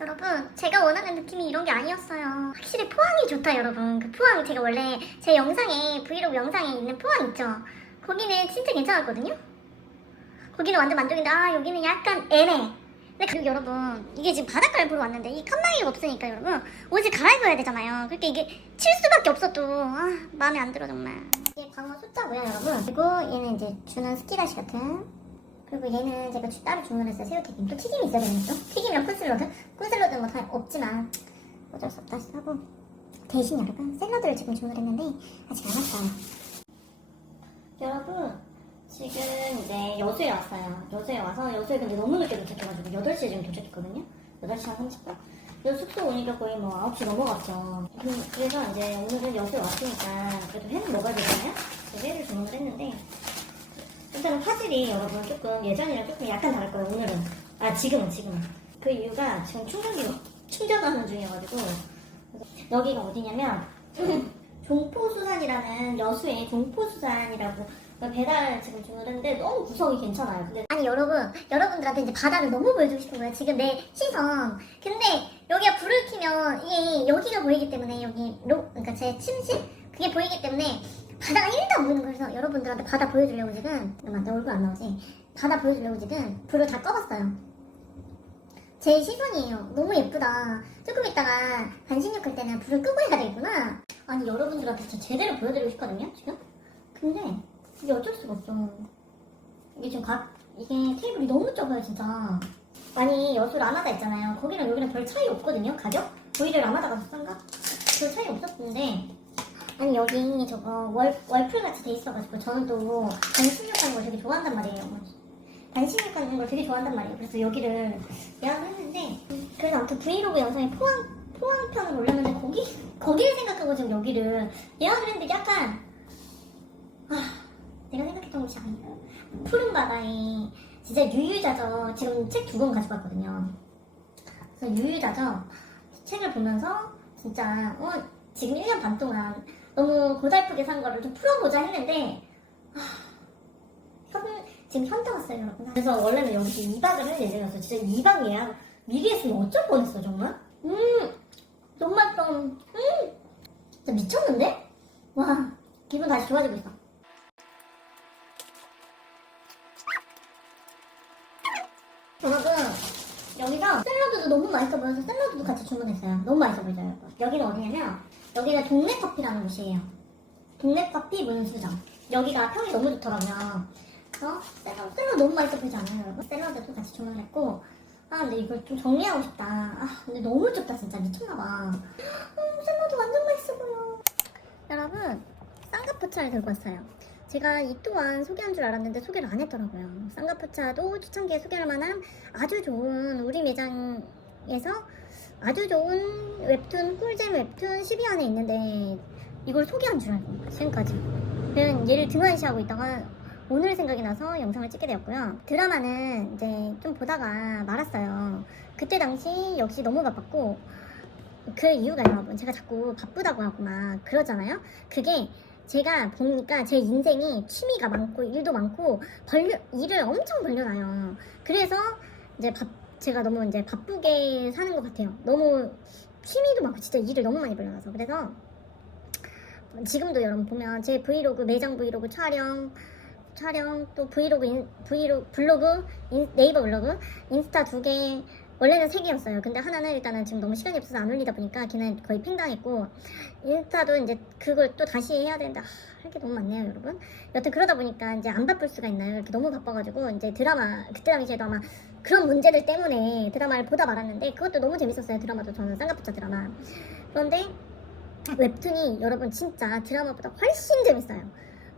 여러분, 제가 원하는 느낌이 이런 게 아니었어요. 확실히 포항이 좋다, 여러분. 그 포항, 제가 원래 제 영상에, 브이로그 영상에 있는 포항 있죠? 거기는 진짜 괜찮았거든요? 거기는 완전 만족인데, 여기는 약간 애매. 근데 그리고 여러분, 이게 지금 바닷가를 보러 왔는데, 이 칸막이가 없으니까 여러분, 옷을 갈아입어야 되잖아요. 그러니까 이게 칠 수밖에 없어도, 마음에 안 들어, 정말. 이게 광어 숫자고요, 여러분. 그리고 얘는 이제 주는 스키다시 같은. 그리고 얘는 제가 따로 주문했어요. 새우튀김. 또 튀김이 있어야 되겠죠? 튀김이랑 콘샐러드? 콘샐러드는 뭐 다 없지만 어쩔 수 없다 하고, 대신 여러분 샐러드를 지금 주문했는데 아직 안 왔어요. 여러분 지금 이제 여수에 왔어요. 여수에 와서, 여수에 근데 너무 늦게 도착해가지고 8시에 지금 도착했거든요. 8시 한 30분. 여수 숙소 오니까 거의 뭐 9시 넘어갔죠. 그래서 이제 오늘은 여수에 왔으니까 그래도 회는 먹어야 되잖아요. 회를 주문을 했는데, 일단은 화질이 여러분 조금 예전이랑 조금 약간 다를 거예요. 오늘은. 지금은. 그 이유가 지금 충전하는 중이어가지고. 여기가 어디냐면 종포수산이라는, 여수의 종포수산이라고 배달 지금 주문했는데 너무 구성이 괜찮아요. 근데 아니 여러분들한테 이제 바다를 너무 보여주고 싶은 거예요. 지금 내 시선. 근데 여기가 불을 켜면 이게 여기가 보이기 때문에, 그러니까 제 침실 그게 보이기 때문에 바다가 1도 안 보이는 거예요. 그래서 여러분들한테 바다 보여주려고 지금, 내 얼굴 안 나오지? 바다 보여주려고 지금 불을 다 꺼봤어요. 제 시선이에요. 너무 예쁘다. 조금 있다가 반신욕 할 때는 불을 끄고 해야 되겠구나. 아니 여러분들한테 진짜 제대로 보여드리고 싶거든요 지금. 근데 이게 어쩔 수가 없죠. 이게 지금 이게 테이블이 너무 좁아요 진짜. 아니 여수 라마다 있잖아요. 거기랑 여기랑 별 차이 없거든요. 가격? 오히려 라마다가 더 싼가? 별 차이 없었는데, 아니 여기 저거 월풀같이 돼 있어가지고 저는 또 반신욕하는 걸 되게 좋아한단 말이에요. 반신욕하는 걸 되게 좋아한단 말이에요. 그래서 여기를 예약을 했는데, 그래서 아무튼 브이로그 영상에 포항편을 올렸는데 거기를 생각하고 지금 여기를 예약을 했는데, 약간 내가 생각했던 것이 아니에요. 푸른 바다에 진짜 유유자적, 지금 책 2권 가지고 왔거든요. 그래서 유유자적 책을 보면서 진짜 지금 1년 반 동안 너무 고달프게 산 거를 좀 풀어보자 했는데, 지금 현타 왔어요 여러분. 그래서 원래는 여기서 2박을 할 예정이었어요. 진짜 2박 예약 미리 했으면 어쩔 뻔했어 정말. 너무 맛있어. 진짜 미쳤는데? 와, 기분 다시 좋아지고 있어. 여러분 여기서 샐러드도 너무 맛있어 보여서 샐러드도 같이 주문했어요. 너무 맛있어 보이죠 여러분. 여기는 어디냐면, 여기는 동네커피라는 곳이에요. 동네커피 문수점. 여기가 평이 너무 좋더라고요. 그래서 샐러드 너무 맛있어 보이지 않아요 여러분? 샐러드도 같이 주문했고, 근데 이걸 좀 정리하고 싶다. 근데 너무 좁다 진짜. 미쳤나봐. 샐러드 완전 맛있어 보여. 여러분 쌍꺼포차를 들고 왔어요. 제가 이 또한 소개한 줄 알았는데 소개를 안 했더라고요. 쌍꺼포차도 초창기에 소개할 만한 아주 좋은, 우리 매장에서 아주 좋은 웹툰, 꿀잼 웹툰 10위 안에 있는데 이걸 소개한 줄 알고 지금까지 그냥 얘를 등한시하고 있다가 오늘 생각이 나서 영상을 찍게 되었고요. 드라마는 이제 좀 보다가 말았어요. 그때 당시 역시 너무 바빴고, 그 이유가 여러분, 제가 자꾸 바쁘다고 하고 막 그러잖아요. 그게 제가 보니까 제 인생이 취미가 많고 일도 많고 일을 엄청 벌려놔요. 그래서 이제 제가 너무 이제 바쁘게 사는 것 같아요. 너무 취미도 많고 진짜 일을 너무 많이 벌려놔서. 그래서 지금도 여러분 보면 제 브이로그, 매장 브이로그 촬영 또 블로그, 네이버 블로그, 인스타 2개, 원래는 3개였어요. 근데 하나는 일단은 지금 너무 시간이 없어서 안 올리다 보니까 걔는 거의 팽당했고, 인스타도 이제 그걸 또 다시 해야 되는데 할 게 너무 많네요 여러분. 여튼 그러다 보니까 이제 안 바쁠 수가 있나요? 이렇게 너무 바빠가지고 이제 드라마, 그때 당시에도 아마 그런 문제들 때문에 드라마를 보다 말았는데, 그것도 너무 재밌었어요. 드라마도 저는 쌍꺼포차 드라마. 그런데 웹툰이 여러분 진짜 드라마보다 훨씬 재밌어요.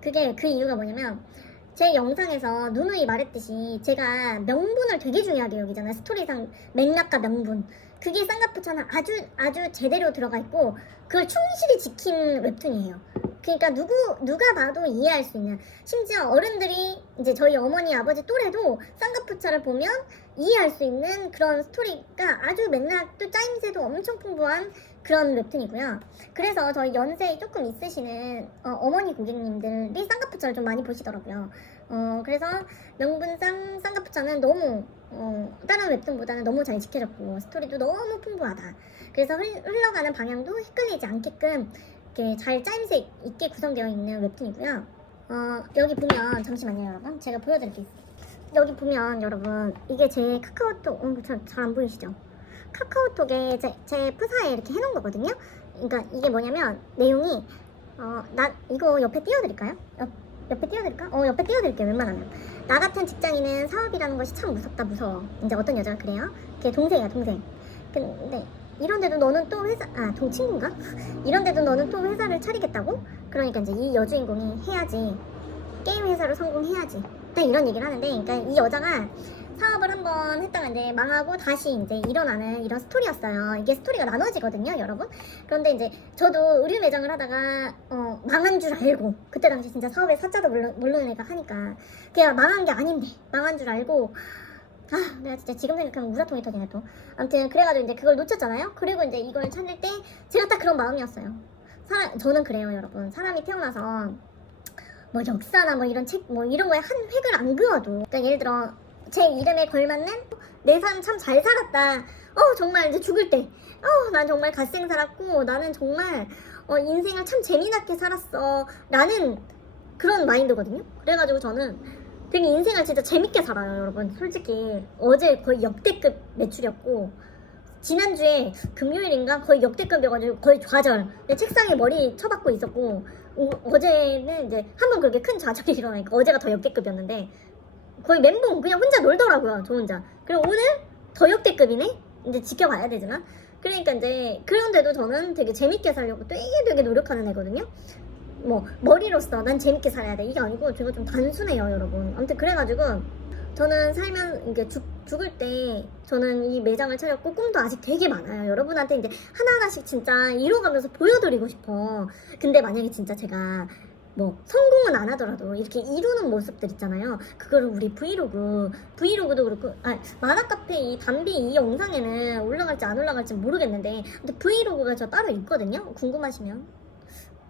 그게 그 이유가 뭐냐면, 제 영상에서 누누이 말했듯이 제가 명분을 되게 중요하게 여기잖아요. 스토리상 맥락과 명분. 그게 쌍꺼포차는 아주 제대로 들어가 있고 그걸 충실히 지킨 웹툰이에요. 그러니까 누가 봐도 이해할 수 있는, 심지어 어른들이 이제 저희 어머니 아버지 또래도 쌍꺼포차를 보면 이해할 수 있는 그런 스토리가 아주 맥락도 짜임새도 엄청 풍부한 그런 웹툰이고요. 그래서 저희 연세 조금 있으시는 어머니 고객님들이 쌍꺼포차를 좀 많이 보시더라고요. 그래서 명분상 쌍꺼포차는 너무 다른 웹툰보다는 너무 잘 지켜졌고 스토리도 너무 풍부하다. 그래서 흘러가는 방향도 헷갈리지 않게끔 이렇게 잘 짜임새 있게 구성되어 있는 웹툰이고요. 여기 보면 잠시만요 여러분, 제가 보여드릴게요. 여기 보면 여러분, 이게 제 카카오톡, 잘 안 보이시죠? 카카오톡에 제 프사에 이렇게 해놓은 거거든요. 그러니까 이게 뭐냐면 내용이 이거 옆에 띄워드릴까요? 옆에 띄워드릴까? 옆에 띄워드릴게요 웬만하면. 나 같은 직장인은 사업이라는 것이 참 무섭다, 무서워. 이제 어떤 여자가 그래요? 걔 동생이야, 동생. 근데 이런데도 너는 또 친구인가? 이런데도 너는 또 회사를 차리겠다고? 그러니까 이제 이 여주인공이 해야지, 게임 회사로 성공해야지, 딱 이런 얘기를 하는데, 그러니까 이 여자가 사업을 한번 했다가 이제 망하고 다시 이제 일어나는 이런 스토리였어요. 이게 스토리가 나눠지거든요, 여러분. 그런데 이제 저도 의류 매장을 하다가 망한 줄 알고, 그때 당시 진짜 사업에 사자도 모르는 애가 하니까 그냥 망한 게 아닌데 망한 줄 알고, 내가 진짜 지금 생각하면 우라통이 터지네 또. 아무튼 그래가지고 이제 그걸 놓쳤잖아요. 그리고 이제 이걸 찾을 때 제가 딱 그런 마음이었어요. 저는 그래요 여러분. 사람이 태어나서 뭐 역사나 뭐 이런 책 뭐 이런 거에 한 획을 안 그어도, 그러니까 예를 들어 제 이름에 걸맞는 내 삶 참 잘 살았다, 정말 이제 죽을 때 난 정말 갓생 살았고 나는 정말 인생을 참 재미나게 살았어 라는 그런 마인드거든요. 그래가지고 저는 되게 인생을 진짜 재밌게 살아요 여러분. 솔직히 어제 거의 역대급 매출이었고, 지난주에 금요일인가 거의 역대급이어가지고 거의 좌절, 내 책상에 머리 쳐박고 있었고, 어제는 이제 한번 그렇게 큰 좌절이 일어나니까 어제가 더 역대급이었는데 거의 멘붕, 그냥 혼자 놀더라고요 저 혼자. 그리고 오늘 더 역대급이네? 이제 지켜봐야 되지만. 그러니까 이제 그런데도 저는 되게 재밌게 살려고 되게 노력하는 애거든요. 뭐 머리로서 난 재밌게 살아야 돼 이게 아니고 제가 좀 단순해요 여러분. 아무튼 그래가지고 저는 살면 이게 죽을 때 저는 이 매장을 차렸고 꿈도 아직 되게 많아요. 여러분한테 이제 하나하나씩 진짜 이뤄가면서 보여드리고 싶어. 근데 만약에 진짜 제가 뭐 성공은 안 하더라도 이렇게 이루는 모습들 있잖아요. 그거를 우리 브이로그도 그렇고, 만화카페 이 담비 이 영상에는 올라갈지 안 올라갈지 모르겠는데, 근데 브이로그가 저 따로 있거든요. 궁금하시면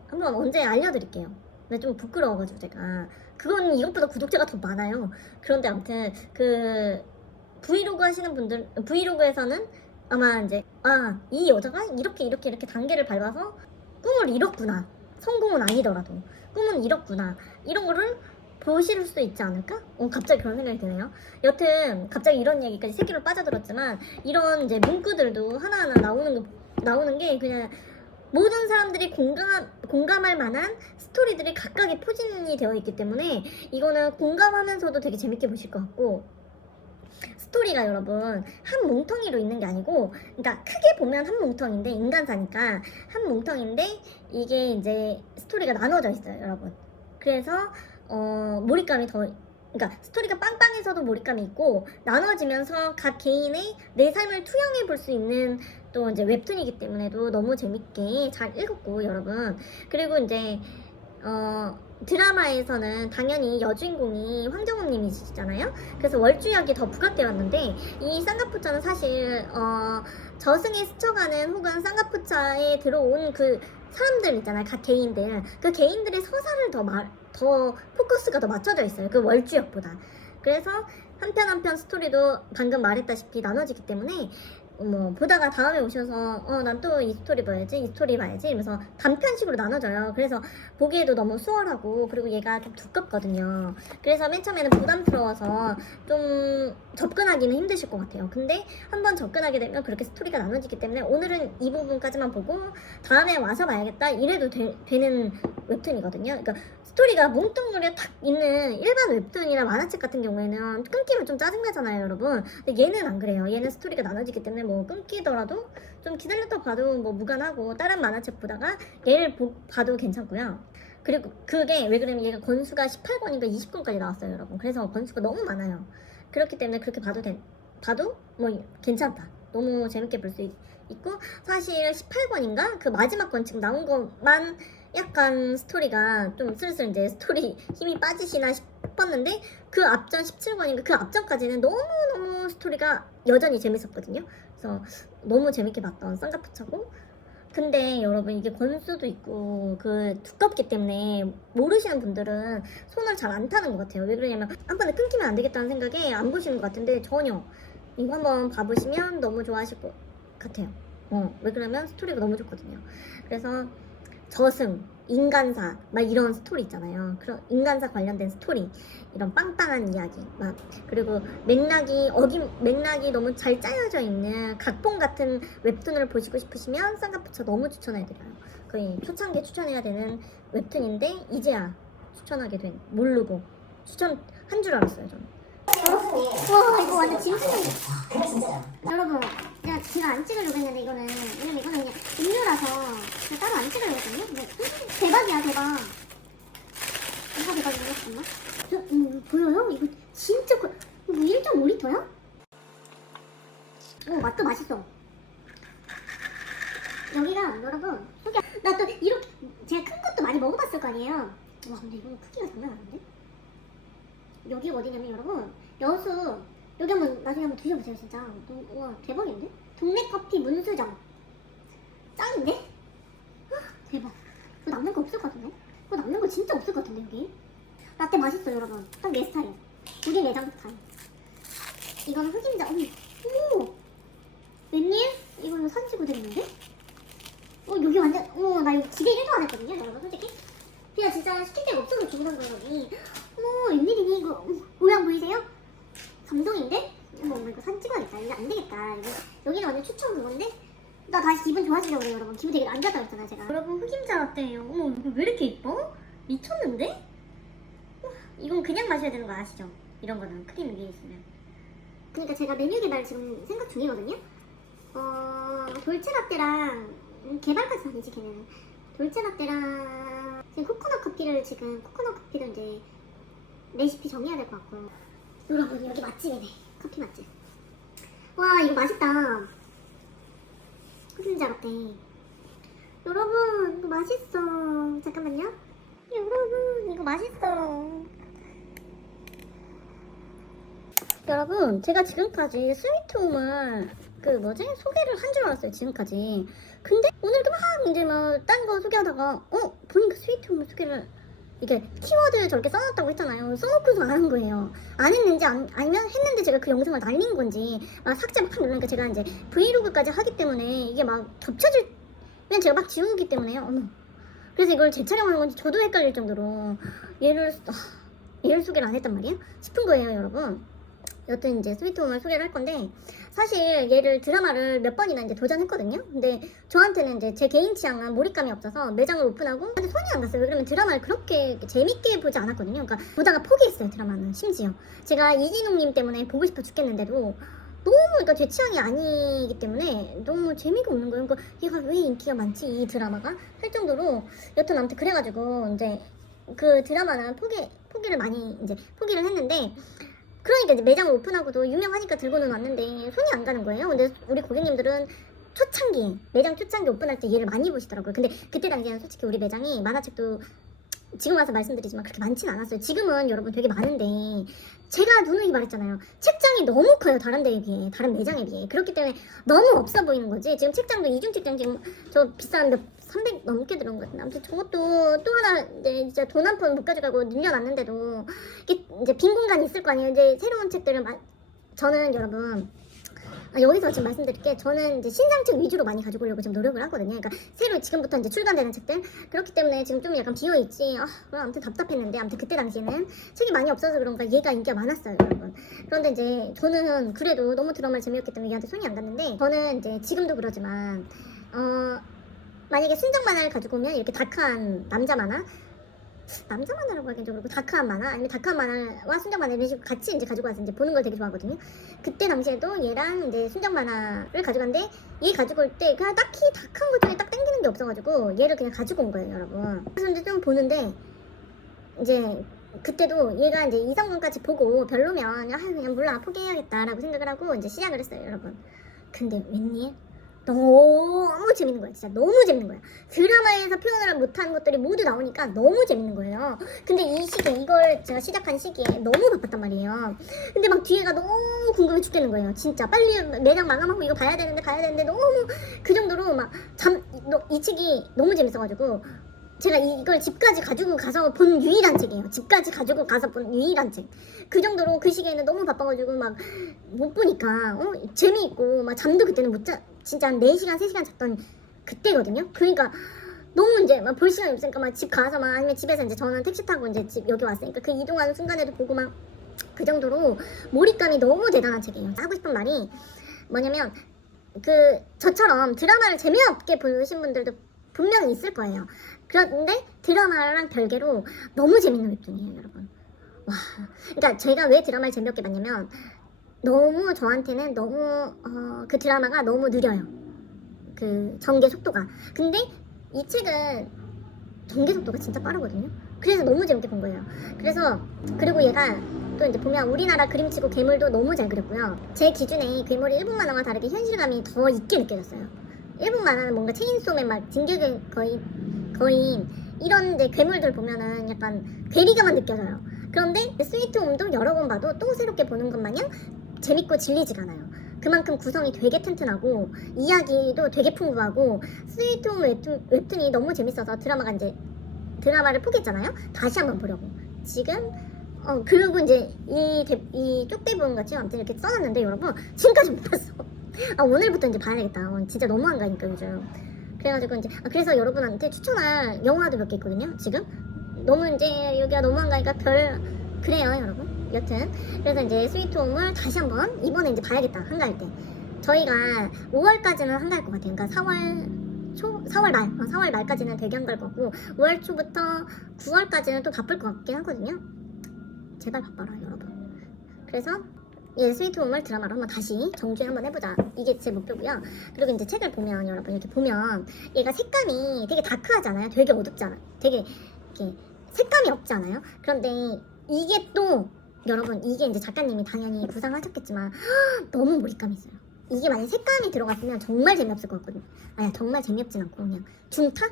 한번 언제 알려드릴게요. 근데 좀 부끄러워가지고 제가, 그건 이것보다 구독자가 더 많아요. 그런데 아무튼 그 브이로그 하시는 분들, 브이로그에서는 아마 이제 이 여자가 이렇게 단계를 밟아서 꿈을 이뤘구나, 성공은 아니더라도 꿈은 이뤘구나, 이런 거를 보실 수 있지 않을까? 갑자기 그런 생각이 드네요. 여튼 갑자기 이런 얘기까지 새끼로 빠져들었지만, 이런 이제 문구들도 하나하나 나오는 게 그냥 모든 사람들이 공감할 만한 스토리들이 각각의 포진이 되어 있기 때문에 이거는 공감하면서도 되게 재밌게 보실 것 같고, 스토리가 여러분 한 뭉텅이로 있는 게 아니고, 그러니까 크게 보면 한 뭉텅인데, 인간사니까 한 뭉텅인데 이게 이제 스토리가 나눠져 있어요 여러분. 그래서 몰입감이 더, 그러니까 스토리가 빵빵해서도 몰입감이 있고, 나눠지면서 각 개인의 내 삶을 투영해 볼 수 있는 또 이제 웹툰이기 때문에도 너무 재밌게 잘 읽었고 여러분. 그리고 이제 드라마에서는 당연히 여주인공이 황정음님이시잖아요. 그래서 월주역이 더 부각되었는데, 이 쌍가포차는 사실 저승에 스쳐가는 혹은 쌍가포차에 들어온 그 사람들 있잖아요. 각 개인들, 그 개인들의 서사를 더 포커스가 더 맞춰져 있어요, 그 월주역보다. 그래서 한 편 한 편 스토리도 방금 말했다시피 나눠지기 때문에 뭐 보다가 다음에 오셔서 난 또 이 스토리 봐야지, 이 스토리 봐야지 이러면서 단편식으로 나눠져요. 그래서 보기에도 너무 수월하고, 그리고 얘가 좀 두껍거든요. 그래서 맨 처음에는 부담스러워서 좀 접근하기는 힘드실 것 같아요. 근데 한번 접근하게 되면 그렇게 스토리가 나눠지기 때문에 오늘은 이 부분까지만 보고 다음에 와서 봐야겠다 이래도 되는 웹툰이거든요. 그러니까 스토리가 뭉뚱그려 탁 있는 일반 웹툰이나 만화책 같은 경우에는 끊기면 좀 짜증나잖아요 여러분. 근데 얘는 안 그래요. 얘는 스토리가 나눠지기 때문에 뭐 끊기더라도 좀 기다렸다 봐도 뭐 무관하고, 다른 만화책 보다가 얘를 봐도 괜찮고요. 그리고 그게 왜 그러냐면 얘가 권수가 18권인가 20권까지 나왔어요 여러분. 그래서 권수가 너무 많아요. 그렇기 때문에 그렇게 봐도 뭐 괜찮다, 너무 재밌게 볼 수 있고, 사실 18권인가 그 마지막 권 지금 나온 것만 약간 스토리가 좀 슬슬 이제 스토리 힘이 빠지시나 싶었는데, 그 앞전 17권인가 그 앞전까지는 너무너무 스토리가 여전히 재밌었거든요. 그래서 너무 재밌게 봤던 쌍가포차고, 근데 여러분 이게 권수도 있고 그 두껍기 때문에 모르시는 분들은 손을 잘 안 타는 것 같아요. 왜 그러냐면 한 번에 끊기면 안 되겠다는 생각에 안 보시는 것 같은데 전혀. 이거 한번 봐보시면 너무 좋아하실 것 같아요. 왜 그러냐면 스토리가 너무 좋거든요. 그래서 저승, 인간사 막 이런 스토리 있잖아요. 그런 인간사 관련된 스토리, 이런 빵빵한 이야기 막, 그리고 맥락이 너무 잘 짜여져 있는 각본 같은 웹툰을 보시고 싶으시면 쌍꺼풀차 너무 추천해드려요. 거의 초창기에 추천해야 되는 웹툰인데 이제야 추천하게 된, 모르고 추천한 줄 알았어요 저는. 와 이거 완전 짐승인데. 그게 진짜잖아. 여러분, 제가 안 찍으려고 했는데 이거는, 왜냐면 이거는 그냥 음료라서 제가 따로 안 찍으려고 했거든요. 근데 대박이야, 대박. 이거 대박이네, 잠깐만. 보여요? 이거 진짜 이거 1.5리터야? 오, 맛도 맛있어. 여기가 여러분 나 또 이렇게 제가 큰 것도 많이 먹어봤을 거 아니에요. 와 근데 이거는 크기가 장난 아닌데? 여기가 어디냐면 여러분, 여수, 여기 나중에 한번 드셔보세요. 진짜 와 대박인데? 동네 커피 문수정 짱인데? 헉, 대박. 이거 남는 거 없을 것 같은데? 이거 남는 거 진짜 없을 것 같은데 여기? 라떼 맛있어 여러분. 딱 내 스타일. 우리 내장 스타일. 이거는 흑임자. 오! 웬일? 이거 사진 찍고 드리는데? 여기 완전 나 이거 기대 1도 안 했거든요 여러분 솔직히. 그냥 진짜 시킬 데가 없어서 주문한 거예요 여기. 웬일이니 이거. 모양 보이세요? 감동인데? 이거 사진 찍어야겠다. 이거 안 되겠다. 여기는 완전 추천 그건데? 나 다시 기분 좋아지려고 그래요 여러분. 기분 되게 안 좋았다고 했잖아 제가. 여러분 흑임자 라떼예요. 이거 왜 이렇게 이뻐? 미쳤는데? 이건 그냥 마셔야 되는 거 아시죠? 이런 거는 크림 위에 있으면. 그러니까 제가 메뉴 개발 지금 생각 중이거든요. 돌체라떼랑 개발까지 아니지 걔는. 돌체라떼랑 지금 코코넛 커피도 이제 레시피 정해야 될 것 같고. 여러분 여기 맛집이네. 커피 맛집. 와 이거 맛있다. 흑임자 라떼. 여러분 이거 맛있어. 잠깐만요. 여러분 이거 맛있어. 여러분 제가 지금까지 스위트홈을 소개를 한 줄 알았어요 지금까지. 근데 오늘도 막 이제 막 딴 거 소개하다가 보니까 스위트홈을 소개를, 이게 키워드 저렇게 써놨다고 했잖아요. 써놓고서 안 한 거예요. 안 했는지 아니면 했는데 제가 그 영상을 날린 건지 막 삭제 막 누르니까 제가 이제 브이로그까지 하기 때문에 이게 막 겹쳐지면 제가 막 지우기 때문에요. 그래서 이걸 재촬영하는 건지 저도 헷갈릴 정도로 얘를 소개를 안 했단 말이에요 싶은 거예요 여러분. 여튼 이제 스위트홈을 소개를 할 건데, 사실 얘를 드라마를 몇 번이나 이제 도전했거든요. 근데 저한테는 이제 제 개인 취향은 몰입감이 없어서 매장을 오픈하고 근데 손이 안 갔어요. 그러면 드라마를 그렇게 재밌게 보지 않았거든요. 그러니까 보다가 포기했어요 드라마는. 심지어 제가 이진웅님 때문에 보고 싶어 죽겠는데도 너무, 그러니까 제 취향이 아니기 때문에 너무 재미가 없는 거예요. 그러니까 얘가 왜 인기가 많지 이 드라마가 할 정도로. 여튼 아무튼 그래가지고 이제 그 드라마는 포기를 했는데, 그러니까 이제 매장을 오픈하고도 유명하니까 들고는 왔는데 손이 안 가는 거예요. 근데 우리 고객님들은 매장 초창기 오픈할 때 얘를 많이 보시더라고요. 근데 그때 당시에는 솔직히 우리 매장이 만화책도 지금 와서 말씀드리지만 그렇게 많지는 않았어요. 지금은 여러분 되게 많은데, 제가 누누이 말했잖아요. 책장이 너무 커요. 다른 매장에 비해. 그렇기 때문에 너무 없어 보이는 거지. 지금 책장도 이중 책장 지금 저 비싼 300 넘게 들어온 것 같은데, 아무튼 저것도 또 하나 이제 진짜 돈 한 푼 못 가져가고 늘려놨는데도 이게 이제 빈 공간이 있을 거 아니에요. 이제 새로운 책들을 저는 여러분 여기서 지금 말씀드릴게, 저는 이제 신상책 위주로 많이 가지고 오려고 지금 노력을 하거든요. 그러니까 새로 지금부터 이제 출간되는 책들. 그렇기 때문에 지금 좀 약간 비어있지. 아무튼 답답했는데, 아무튼 그때 당시에는 책이 많이 없어서 그런가 얘가 인기가 많았어요 여러분. 그런데 이제 저는 그래도 너무 드라마를 재미없기 때문에 얘한테 손이 안 갔는데, 저는 이제 지금도 그러지만 만약에 순정 만화를 가지고 오면 이렇게 다크한 남자 만화라고 하긴 좀 그렇고 다크한 만화, 아니면 다크한 만화와 순정 만화 이런 식으로 같이 이제 가지고 와서 이제 보는 걸 되게 좋아하거든요. 그때 당시에도 얘랑 이제 순정 만화를 가져갔는데, 얘 가지고 올 때 그냥 딱히 다크한 것 중에 딱 땡기는 게 없어가지고 얘를 그냥 가지고 온 거예요 여러분. 그래서 이제 좀 보는데, 이제 그때도 얘가 이제 2~3권까지 보고 별로면 그냥 몰라 포기해야겠다라고 생각을 하고 이제 시작을 했어요 여러분. 근데 웬일? 너무 재밌는 거예요. 진짜 너무 재밌는 거예요. 드라마에서 표현을 못한 것들이 모두 나오니까 너무 재밌는 거예요. 근데 이 시기에 이걸 제가 시작한 시기에 너무 바빴단 말이에요. 근데 막 뒤에가 너무 궁금해 죽겠는 거예요. 진짜 빨리 매장 마감하고 이거 봐야 되는데 너무 그 정도로 막 이 책이 너무 재밌어가지고 제가 이걸 집까지 가지고 가서 본 유일한 책이에요. 집까지 가지고 가서 본 유일한 책. 그 정도로 그 시기에는 너무 바빠가지고 막 못 보니까 재미있고 막 잠도 그때는 못 자, 진짜 한 4시간 3시간 잤던 그때거든요. 그러니까 너무 이제 막 볼 시간이 없으니까 막 집 가서 막 아니면 집에서 이제 저는 택시 타고 이제 집 여기 왔으니까 그 이동하는 순간에도 보고 막 그 정도로 몰입감이 너무 대단한 책이에요. 하고 싶은 말이 뭐냐면 그 저처럼 드라마를 재미없게 보신 분들도 분명히 있을 거예요. 그런데 드라마랑 별개로 너무 재밌는 웹툰이에요, 여러분. 와, 그러니까 제가 왜 드라마를 재미없게 봤냐면 너무 저한테는 너무 그 드라마가 너무 느려요. 그 전개 속도가. 근데 이 책은 전개 속도가 진짜 빠르거든요. 그래서 너무 재밌게 본 거예요. 그래서 그리고 얘가 또 이제 보면 우리나라 그림치고 괴물도 너무 잘 그렸고요. 제 기준에 괴물이 일본 만화와 다르게 현실감이 더 있게 느껴졌어요. 일본 만화는 뭔가 체인소맨 막 진격의 거인 이런 이제 괴물들 보면은 약간 괴리감만 느껴져요. 그런데 스위트홈도 여러 번 봐도 또 새롭게 보는 것 마냥 재밌고 질리지가 않아요. 그만큼 구성이 되게 튼튼하고 이야기도 되게 풍부하고 스위트홈 웹툰이 너무 재밌어서 드라마를 포기했잖아요. 다시 한번 보려고 지금 그리고 이제 이 쪽대부분 같이 아무튼 이렇게 써놨는데 여러분 지금까지 못 봤어. 오늘부터 이제 봐야겠다. 진짜 너무 안 가니까 요즘. 그래가지고 이제 그래서 여러분한테 추천할 영화도 몇 개 있거든요. 지금 너무 이제 여기가 너무 안 가니까 그래요 여러분. 여튼 그래서 이제 스위트홈을 다시 한번 이번에 이제 봐야겠다. 한가할 때 저희가 5월까지는 한가할 것 같아요. 그러니까 4월 말까지는 되게 한가할 거고 5월 초부터 9월까지는 또 바쁠 것 같긴 하거든요. 제발 바빠라 여러분. 그래서 스위트홈을 드라마로 한번 다시 정주행 한번 해보자. 이게 제 목표고요. 그리고 이제 책을 보면 여러분 이렇게 보면 얘가 색감이 되게 다크하잖아요. 되게 어둡잖아. 되게 이렇게 색감이 없잖아요. 그런데 이게 또 여러분 이게 이제 작가님이 당연히 구상하셨겠지만 너무 몰입감이 있어요. 이게 만약 색감이 들어갔으면 정말 재미없을 것 같거든요. 아니야 정말 재미없진 않고 그냥 중타?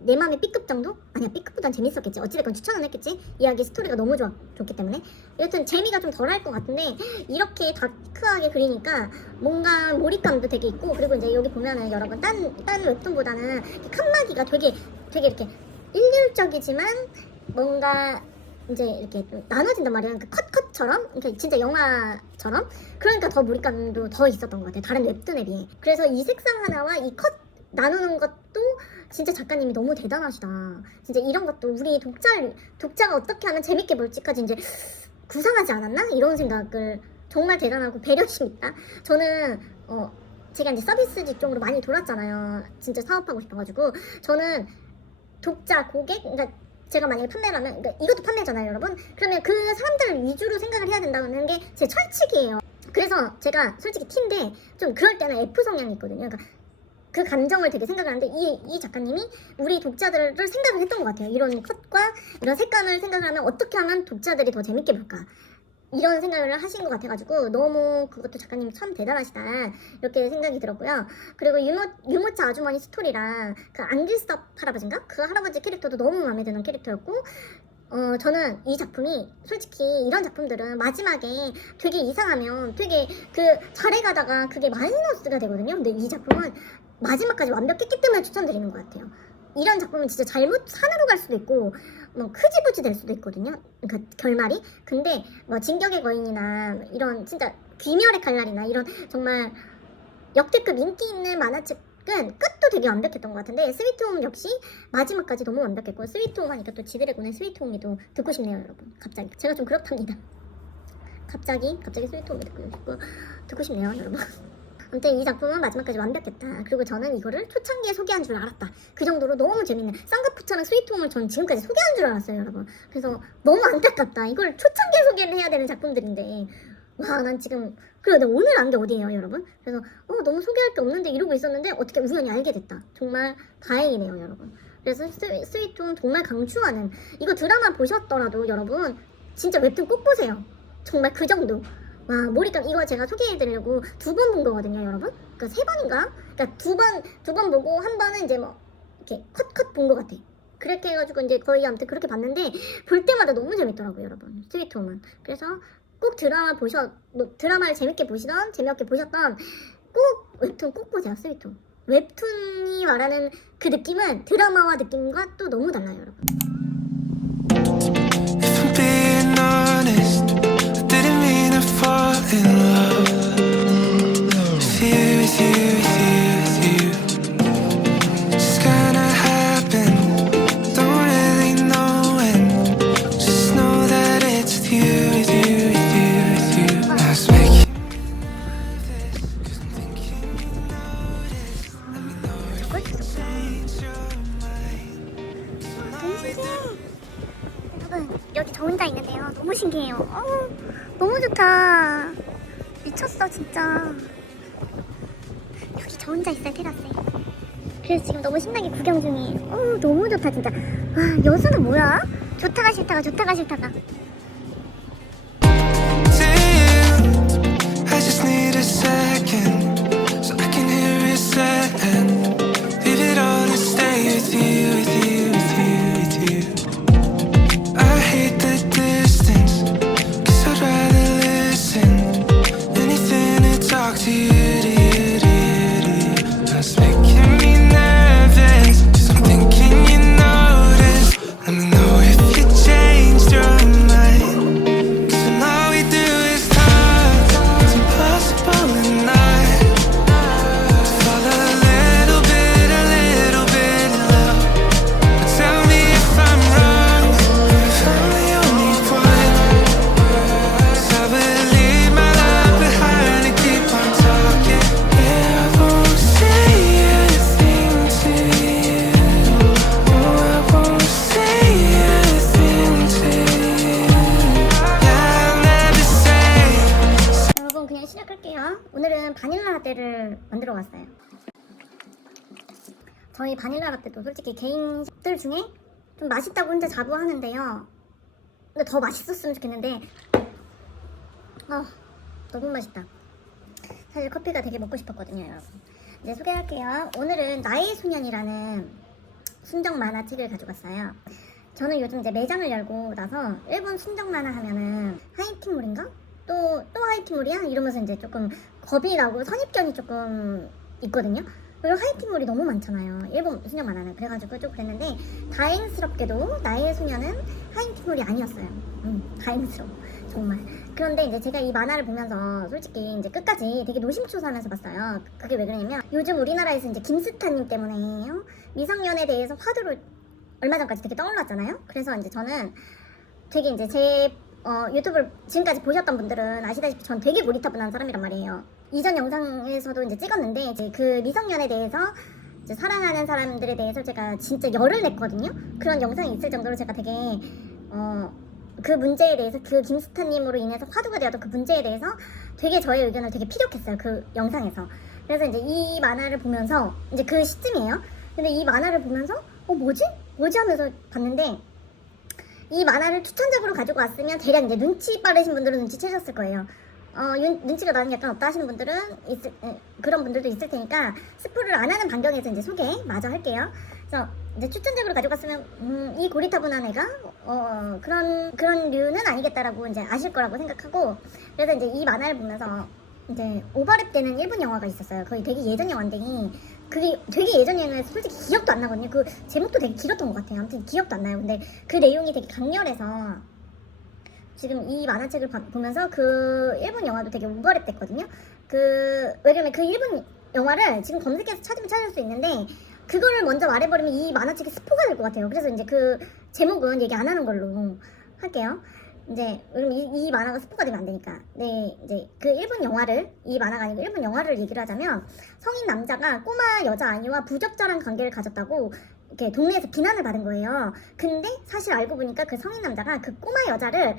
내 맘에 B급 정도? 아니야 B급보단 재밌었겠지. 어찌됐건 추천은 했겠지. 이야기 스토리가 너무 좋기 때문에 여튼 재미가 좀 덜할 것 같은데 이렇게 다크하게 그리니까 뭔가 몰입감도 되게 있고 그리고 이제 여기 보면은 여러분 딴 웹툰보다는 칸막이가 되게 이렇게 일률적이지만 뭔가 이제 이렇게 나눠진단 말이야. 그 컷처럼 그러니까 진짜 영화처럼 그러니까 더 몰입감도 더 있었던 것 같아요. 다른 웹툰에 비해. 그래서 이 색상 하나와 이 컷 나누는 것도 진짜 작가님이 너무 대단하시다. 진짜 이런 것도 우리 독자가 어떻게 하면 재밌게 볼지까지 이제 구상하지 않았나? 이런 생각을 정말 대단하고 배려심 있다. 저는 제가 이제 서비스직 쪽으로 많이 돌았잖아요. 진짜 사업하고 싶어가지고 저는 독자, 고객, 그러니까 제가 만약에 판매를 하면 그러니까 이것도 판매잖아요, 여러분. 그러면 그 사람들 위주로 생각을 해야 된다는 게 제 철칙이에요. 그래서 제가 솔직히 T인데 좀 그럴 때는 F 성향이 있거든요. 그러니까 그 감정을 되게 생각을 하는데 이 작가님이 우리 독자들을 생각을 했던 것 같아요. 이런 컷과 이런 색감을 생각을 하면 어떻게 하면 독자들이 더 재밌게 볼까 이런 생각을 하신 것 같아가지고 너무 그것도 작가님 참 대단하시다 이렇게 생각이 들었고요. 그리고 유모차 아주머니 스토리랑 그 안길섭 할아버지인가? 그 할아버지 캐릭터도 너무 마음에 드는 캐릭터였고 저는 이 작품이 솔직히 이런 작품들은 마지막에 되게 이상하면 되게 그 잘해가다가 그게 마이너스가 되거든요. 근데 이 작품은 마지막까지 완벽했기 때문에 추천드리는 것 같아요. 이런 작품은 진짜 잘못 산으로 갈 수도 있고 뭐 흐지부지 될 수도 있거든요. 그러니까 결말이. 근데 뭐 진격의 거인이나 이런 진짜 귀멸의 칼날이나 이런 정말 역대급 인기 있는 만화책은 끝도 되게 완벽했던 것 같은데 스위트홈 역시 마지막까지 너무 완벽했고 스위트홈 하니까 또 지드래곤의 스위트홈이 또 듣고 싶네요 여러분. 갑자기 제가 좀 그렇답니다. 갑자기 스위트홈이 듣고 싶네요 여러분. 아무튼 이 작품은 마지막까지 완벽했다. 그리고 저는 이거를 초창기에 소개한 줄 알았다. 그 정도로 너무 재밌는 쌍꺼풀처럼 스위트홈을 전 지금까지 소개한 줄 알았어요 여러분. 그래서 너무 안타깝다. 이걸 초창기에 소개를 해야 되는 작품들인데 와 난 지금 그래 내가 오늘 안 게 어디예요 여러분. 그래서 너무 소개할 게 없는데 이러고 있었는데 어떻게 우연히 알게 됐다. 정말 다행이네요 여러분. 그래서 스위트홈 정말 강추하는 이거 드라마 보셨더라도 여러분 진짜 웹툰 꼭 보세요. 정말 그 정도. 와 몰입감 이거 제가 소개해드리려고 2번 본 거거든요 여러분. 그 3번인가? 그러니까 두 번 보고 한 번은 이제 뭐 이렇게 컷 본 것 같아. 그렇게 해가지고 이제 거의 아무튼 그렇게 봤는데 볼 때마다 너무 재밌더라고요, 여러분. 스위트홈은. 그래서 꼭 드라마를 재밌게 보시던 재미없게 보셨던 꼭 웹툰 꼭 보세요, 스위트홈. 웹툰이 말하는 그 느낌은 드라마와 느낌과 또 너무 달라요, 여러분. If I'm being honest, I didn't mean to fall in love with you, with you, with you, with you. Just gonna happen, don't really know when. Just know that it's with you, with you, with you, with you. I was making this, 'cause I'm thinking you noticed. Let me know if you change your mind. 'Cause I'm always 여러분, 여기 저 혼자 있는데요. 너무 신기해요. 너무 좋다. 미쳤어, 진짜. 여기 저 혼자 있어요, 테라스에. 그래서 지금 너무 신나게 구경 중이에요. 너무 좋다, 진짜. 와, 여수는 뭐야? 좋다가 싫다가, 좋다가 싫다가. to you. I just need a second so I can hear it saying, leave it all and stay with you, with you, with you, with you. I hate the distance, 'cause I'd rather listen, anything to talk to you, to you, to you, to you. That's making me nervous, 'cause I'm thinking you noticed. Let me know if you changed your mind. And all we do is talk. It's impossible to not fall a little bit in love. But tell me if I'm wrong, if I'm the only one. 'Cause I would leave my love behind and keep on talking. Yeah, I won't say anything to you. Oh, I won't say anything to you. Yeah, I'll never say. 여러분, 그냥 시작할게요. 오늘은 바닐라 라떼를 만들어 왔어요. 저희 바닐라 라떼도 솔직히 개인들 중에 좀 맛있다고 혼자 자부하는데요. 근데 더 맛있었으면 좋겠는데 너무 맛있다. 사실 커피가 되게 먹고 싶었거든요, 여러분. 이제 소개할게요. 오늘은 나의 소년이라는 순정 만화 책을 가지고 왔어요. 저는 요즘 이제 매장을 열고 나서 일본 순정 만화 하면은 하이틴몰인가? 또 하이틴몰이야? 이러면서 이제 조금 겁이 나고 선입견이 조금 있거든요. 그리고 하이틴몰이 너무 많잖아요, 일본 순정 만화는. 그래가지고 좀 그랬는데 다행스럽게도 나의 소녀는 하이틴몰이 아니었어요. 다행스러워, 정말. 그런데 이제 제가 이 만화를 보면서 솔직히 이제 끝까지 되게 노심초사하면서 봤어요. 그게 왜 그러냐면 요즘 우리나라에서 이제 김스타님 때문에요, 미성년에 대해서 화두로 얼마 전까지 되게 떠올랐잖아요. 그래서 이제 저는 되게 이제 제 유튜브를 지금까지 보셨던 분들은 아시다시피 전 되게 고리타분한 사람이란 말이에요. 이전 영상에서도 이제 찍었는데 이제 그 미성년에 대해서 이제 사랑하는 사람들에 대해서 제가 진짜 열을 냈거든요. 그런 영상이 있을 정도로 제가 되게 그 문제에 대해서, 그 김스타님으로 인해서 화두가 되었던 그 문제에 대해서 되게 저의 의견을 되게 피력했어요, 그 영상에서. 그래서 이제 이 만화를 보면서 이제 그 시점이에요. 근데 이 만화를 보면서 뭐지 하면서 봤는데, 이 만화를 추천작으로 가지고 왔으면 대략 이제 눈치 빠르신 분들은 눈치채셨을 거예요. 눈치가 나는 약간 없다 하시는 분들은 그런 분들도 있을 테니까 스포를 안 하는 반경에서 이제 소개 마저 할게요. 그래서 이제 추천작으로 가지고 왔으면 이 고리타분한 애가 그런 류는 아니겠다라고 이제 아실 거라고 생각하고, 그래서 이제 이 만화를 보면서 이제 오버랩 되는 일본 영화가 있었어요. 거의 되게 예전 영화인데 그게 되게 예전 영화에서 솔직히 기억도 안 나거든요. 그 제목도 되게 길었던 것 같아요. 아무튼 기억도 안 나요. 근데 그 내용이 되게 강렬해서 지금 이 만화책을 보면서 그 일본 영화도 되게 오버랩 됐거든요. 왜냐면 그 일본 영화를 지금 검색해서 찾으면 찾을 수 있는데 그거를 먼저 말해버리면 이 만화책이 스포가 될 것 같아요. 그래서 이제 그 제목은 얘기 안 하는 걸로 할게요. 이제 그럼 이 만화가 스포가 되면 안 되니까. 네, 이제 그 일본 영화를, 이 만화가 아니고 일본 영화를 얘기를 하자면, 성인 남자가 꼬마 여자 아이와 부적절한 관계를 가졌다고 이렇게 동네에서 비난을 받은 거예요. 근데 사실 알고 보니까 그 성인 남자가 그 꼬마 여자를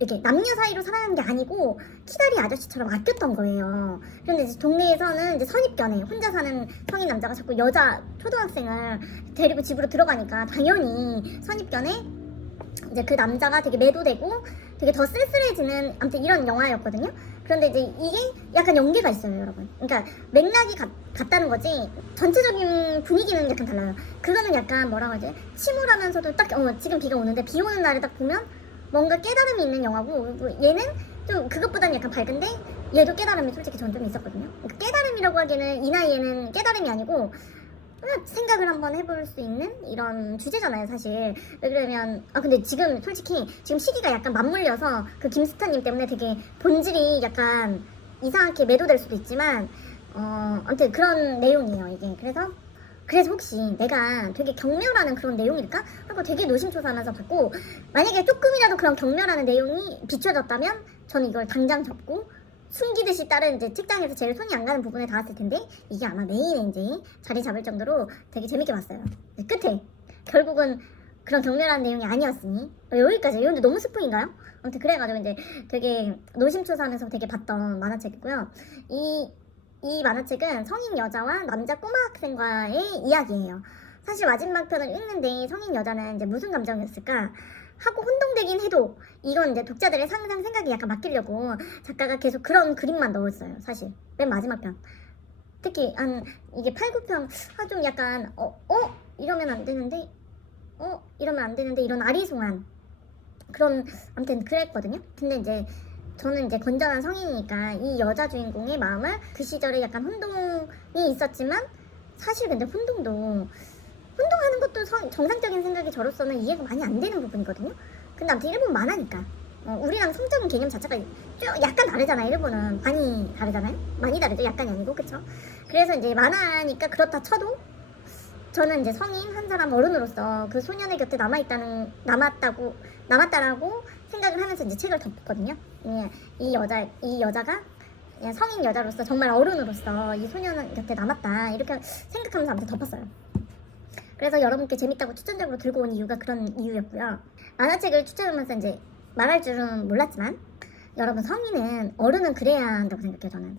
이렇게 남녀 사이로 사랑한 게 아니고 키다리 아저씨처럼 아꼈던 거예요. 그런데 이제 동네에서는 이제 선입견에 혼자 사는 성인 남자가 자꾸 여자 초등학생을 데리고 집으로 들어가니까 당연히 선입견에 이제 그 남자가 되게 매도되고 되게 더 쓸쓸해지는 아무튼 이런 영화였거든요. 그런데 이제 이게 약간 연계가 있어요, 여러분. 그러니까 맥락이 같다는 거지 전체적인 분위기는 약간 달라요. 그거는 약간 뭐라고 하지? 침울하면서도 딱 지금 비가 오는데 비 오는 날에 딱 보면 뭔가 깨달음이 있는 영화고, 얘는 좀 그것보다는 약간 밝은데 얘도 깨달음이 솔직히 전 좀 있었거든요. 그러니까 깨달음이라고 하기에는 이 나이에는 깨달음이 아니고 그냥 생각을 한번 해볼 수 있는 이런 주제잖아요, 사실. 왜 그러면 근데 지금 솔직히 지금 시기가 약간 맞물려서 그 김스타님 때문에 되게 본질이 약간 이상하게 매도될 수도 있지만 아무튼 그런 내용이에요, 이게. 그래서 혹시 내가 되게 경멸하는 그런 내용일까? 하고 되게 노심초사하면서 봤고, 만약에 조금이라도 그런 경멸하는 내용이 비춰졌다면 저는 이걸 당장 접고 숨기듯이 다른 이제 책장에서 제일 손이 안 가는 부분에 닿았을 텐데, 이게 아마 메인에 이제 자리 잡을 정도로 되게 재밌게 봤어요. 끝에 결국은 그런 경멸한 내용이 아니었으니 여기까지. 이건데 너무 스포인가요? 아무튼 그래가지고 이제 되게 노심초사하면서 되게 봤던 만화책이고요. 이 만화책은 성인 여자와 남자 꼬마 학생과의 이야기예요. 사실 마지막 편을 읽는데 성인 여자는 이제 무슨 감정이었을까 하고 혼동되긴 해도 이건 이제 독자들의 상상 생각이 약간 맡기려고 작가가 계속 그런 그림만 넣었어요. 사실 맨 마지막 편 특히 한 이게 8, 9편 좀 약간 이러면 안 되는데 이러면 안 되는데 이런 아리송한 그런 아무튼 그랬거든요. 근데 이제 저는 이제 건전한 성인이니까 이 여자 주인공의 마음을 그 시절에 약간 혼동이 있었지만, 사실 근데 혼동하는 것도 정상적인 생각이 저로서는 이해가 많이 안 되는 부분이거든요. 근데 아무튼 일본 만화니까 우리랑 성적인 개념 자체가 약간 다르잖아요. 일본은 많이 다르잖아요. 많이 다르죠. 약간이 아니고, 그쵸? 그래서 이제 만화니까 그렇다 쳐도 저는 이제 성인 한 사람 어른으로서 그 소년의 곁에 남았다라고 생각을 하면서 이제 책을 덮었거든요. 이 여자가 성인 여자로서 정말 어른으로서 이 소년 곁에 남았다 이렇게 생각하면서 아무튼 덮었어요. 그래서 여러분께 재밌다고 추천적으로 들고 온 이유가 그런 이유였고요. 만화책을 추천하면서 이제 말할 줄은 몰랐지만, 여러분 성인은 어른은 그래야 한다고 생각해요. 저는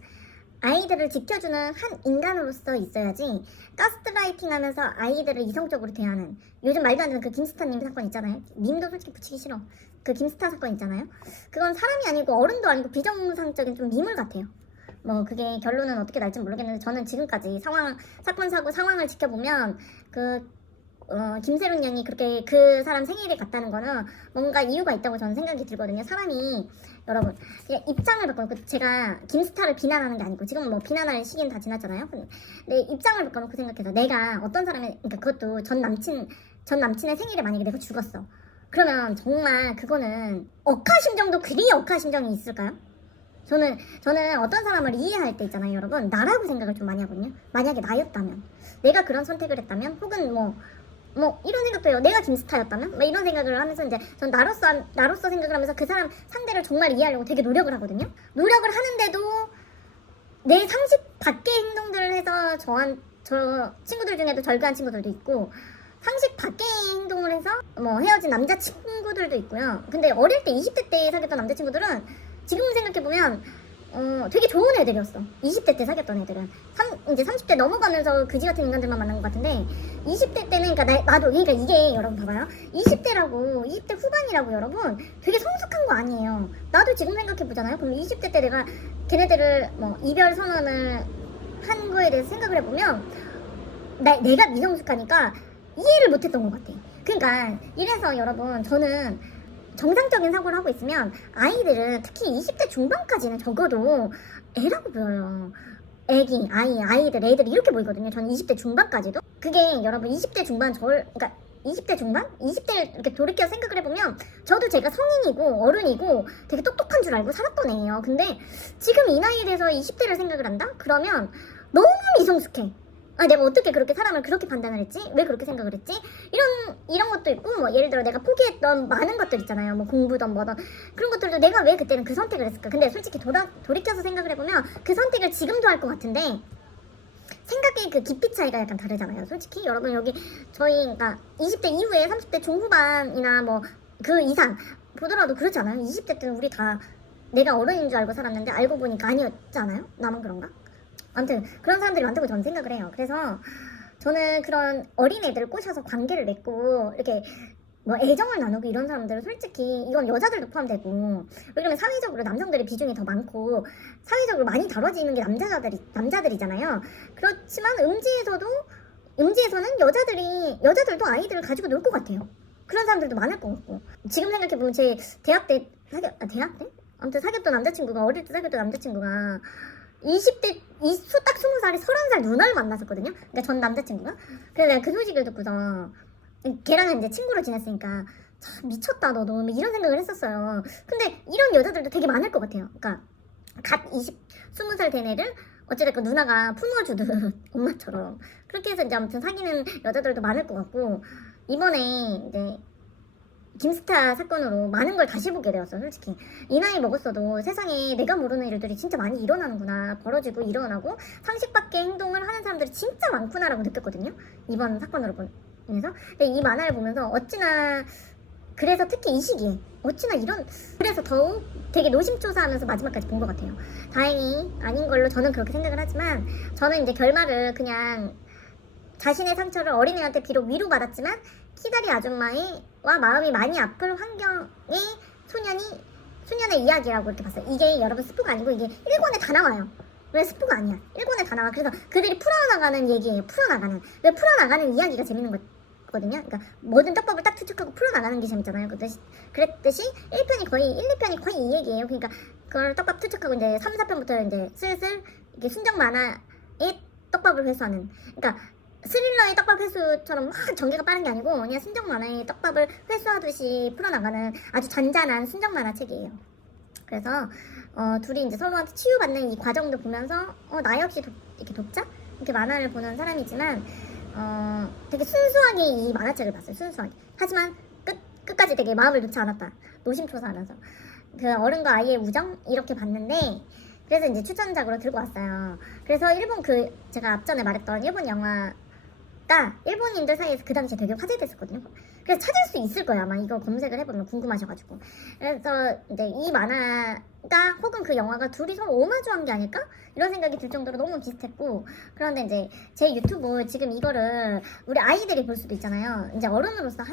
아이들을 지켜주는 한 인간으로서 있어야지 가스라이팅 하면서 아이들을 이성적으로 대하는, 요즘 말도 안 되는 그 김스타님 사건 있잖아요. 밈도 솔직히 붙이기 싫어. 그 김스타 사건 있잖아요. 그건 사람이 아니고 어른도 아니고 비정상적인 좀 미물 같아요. 뭐 그게 결론은 어떻게 날지 모르겠는데, 저는 지금까지 사건 사고 상황을 지켜보면 김세론 양이 그렇게 그 사람 생일에 갔다는 거는 뭔가 이유가 있다고 저는 생각이 들거든요. 사람이 여러분 그냥 입장을 바꿔놓고, 제가 김스타를 비난하는 게 아니고 지금은 뭐 비난할 시기는 다 지났잖아요. 근데 입장을 바꿔놓고 생각해서 내가 어떤 사람의, 그러니까 그것도 전 남친의 생일에 만약에 내가 죽었어. 그러면 정말 그거는 억하심정도 그리 억하심정이 있을까요? 저는 어떤 사람을 이해할 때 있잖아요, 여러분. 나라고 생각을 좀 많이 하거든요. 만약에 나였다면, 내가 그런 선택을 했다면, 혹은 뭐 이런 생각도 해요. 내가 김스타였다면? 뭐 이런 생각을 하면서 이제 전 나로서 생각을 하면서 그 사람 상대를 정말 이해하려고 되게 노력을 하거든요. 노력을 하는데도 내 상식 밖의 행동들을 해서 저 친구들 중에도 절교한 친구들도 있고, 상식 밖의 행동을 해서 뭐 헤어진 남자친구들도 있고요. 근데 어릴 때 20대 때 사귀었던 남자친구들은 지금 생각해보면 되게 좋은 애들이었어. 20대 때 사귀었던 애들은 이제 30대 넘어가면서 그지 같은 인간들만 만난 것 같은데, 20대 때는 그러니까 나도 그러니까 이게 여러분 봐봐요. 20대 후반이라고 여러분 되게 성숙한 거 아니에요. 나도 지금 생각해보잖아요. 그럼 20대 때 내가 걔네들을 뭐 이별 선언을 한 거에 대해서 생각을 해보면 내가 미성숙하니까 이해를 못했던 것 같아. 그러니까 이래서 여러분, 저는 정상적인 사고를 하고 있으면 아이들은 특히 20대 중반까지는 적어도 애라고 보여요. 아이들 이렇게 보이거든요. 저는 20대 중반까지도. 그게 여러분 20대 중반 그러니까 20대 중반? 20대 이렇게 돌이켜 생각을 해보면 저도 제가 성인이고 어른이고 되게 똑똑한 줄 알고 살았던 애예요. 근데 지금 이 나이에 대해서 20대를 생각을 한다? 그러면 너무 미성숙해. 내가 어떻게 그렇게 사람을 그렇게 판단을 했지? 왜 그렇게 생각을 했지? 이런 것도 있고, 뭐 예를 들어 내가 포기했던 많은 것들 있잖아요. 뭐 공부든 뭐든 그런 것들도 내가 왜 그때는 그 선택을 했을까? 근데 솔직히 돌이켜서 생각을 해보면 그 선택을 지금도 할 것 같은데, 생각의 그 깊이 차이가 약간 다르잖아요. 솔직히 여러분 여기 저희 그러니까 20대 이후에 30대 중후반이나 뭐 그 이상 보더라도 그렇지 않아요? 20대 때는 우리 다 내가 어른인 줄 알고 살았는데 알고 보니까 아니었지 않아요? 나만 그런가? 아무튼 그런 사람들이 많다고 저는 생각을 해요. 그래서 저는 그런 어린애들을 꼬셔서 관계를 맺고 이렇게 뭐 애정을 나누고 이런 사람들은 솔직히 이건 여자들도 포함되고, 왜냐면 사회적으로 남성들의 비중이 더 많고 사회적으로 많이 다뤄지는 게 남자들이잖아요. 그렇지만 음지에서는 여자들도 아이들을 가지고 놀 것 같아요. 그런 사람들도 많을 것 같고, 지금 생각해보면 제 대학 때 아무튼 사귀었던 남자친구가, 어릴 때 사귀었던 남자친구가 20대 딱 20살에 30살 누나를 만났었거든요. 그러니까 전 남자친구가. 그래서 내가 그 소식을 듣고서 걔랑 이제 친구로 지냈으니까 참 미쳤다 너도, 뭐 이런 생각을 했었어요. 근데 이런 여자들도 되게 많을 것 같아요. 그러니까 갓 20살 된 애를 어찌됐건 누나가 품어주듯 엄마처럼 그렇게 해서 이제 아무튼 사귀는 여자들도 많을 것 같고, 이번에 이제 김스타 사건으로 많은 걸 다시 보게 되었어. 솔직히 이 나이 먹었어도 세상에 내가 모르는 일들이 진짜 많이 일어나는구나, 벌어지고 일어나고 상식 밖의 행동을 하는 사람들이 진짜 많구나라고 느꼈거든요, 이번 사건으로 보면서. 근데 이 만화를 보면서 어찌나, 그래서 특히 이 시기에 어찌나 그래서 더욱 되게 노심초사하면서 마지막까지 본 것 같아요. 다행히 아닌 걸로 저는 그렇게 생각을 하지만, 저는 이제 결말을 그냥 자신의 상처를 어린애한테 비록 위로받았지만 키다리 아줌마와 마음이 많이 아플 환경의 소년의 이야기라고 이렇게 봤어요. 이게 여러분 스포가 아니고 이게 1권에 다 나와요. 왜 스포가 아니야? 1권에 다 나와. 그래서 그들이 풀어나가는 얘기예요. 왜 풀어나가는 이야기가 재밌는 거거든요. 그러니까 모든 떡밥을 딱 투척하고 풀어나가는 게 재밌잖아요. 그랬듯이 1편이 거의 1, 2편이 거의 이 얘기예요. 그러니까 그걸 떡밥 투척하고 이제 3, 4편부터 이제 슬슬 이게 순정 만화의 떡밥을 회수하는, 그러니까 스릴러의 떡밥 회수처럼 막 전개가 빠른 게 아니고 그냥 순정 만화의 떡밥을 회수하듯이 풀어나가는 아주 잔잔한 순정 만화 책이에요. 그래서 둘이 이제 서로한테 치유받는 이 과정도 보면서 나 역시 이렇게 독자? 이렇게 만화를 보는 사람이지만 되게 순수하게 이 만화책을 봤어요. 순수하게. 하지만 끝까지 되게 마음을 놓지 않았다. 노심초사하면서 그 어른과 아이의 우정 이렇게 봤는데, 그래서 이제 추천작으로 들고 왔어요. 그래서 제가 앞전에 말했던 일본 영화가 일본인들 사이에서 그 당시에 되게 화제됐었거든요. 그래서 찾을 수 있을 거예요, 아마. 이거 검색을 해보면 궁금하셔가지고. 그래서 이제 이 만화가 혹은 그 영화가 둘이 서로 오마주한 게 아닐까? 이런 생각이 들 정도로 너무 비슷했고, 그런데 이제 제 유튜브 지금 이거를 우리 아이들이 볼 수도 있잖아요. 이제 어른으로서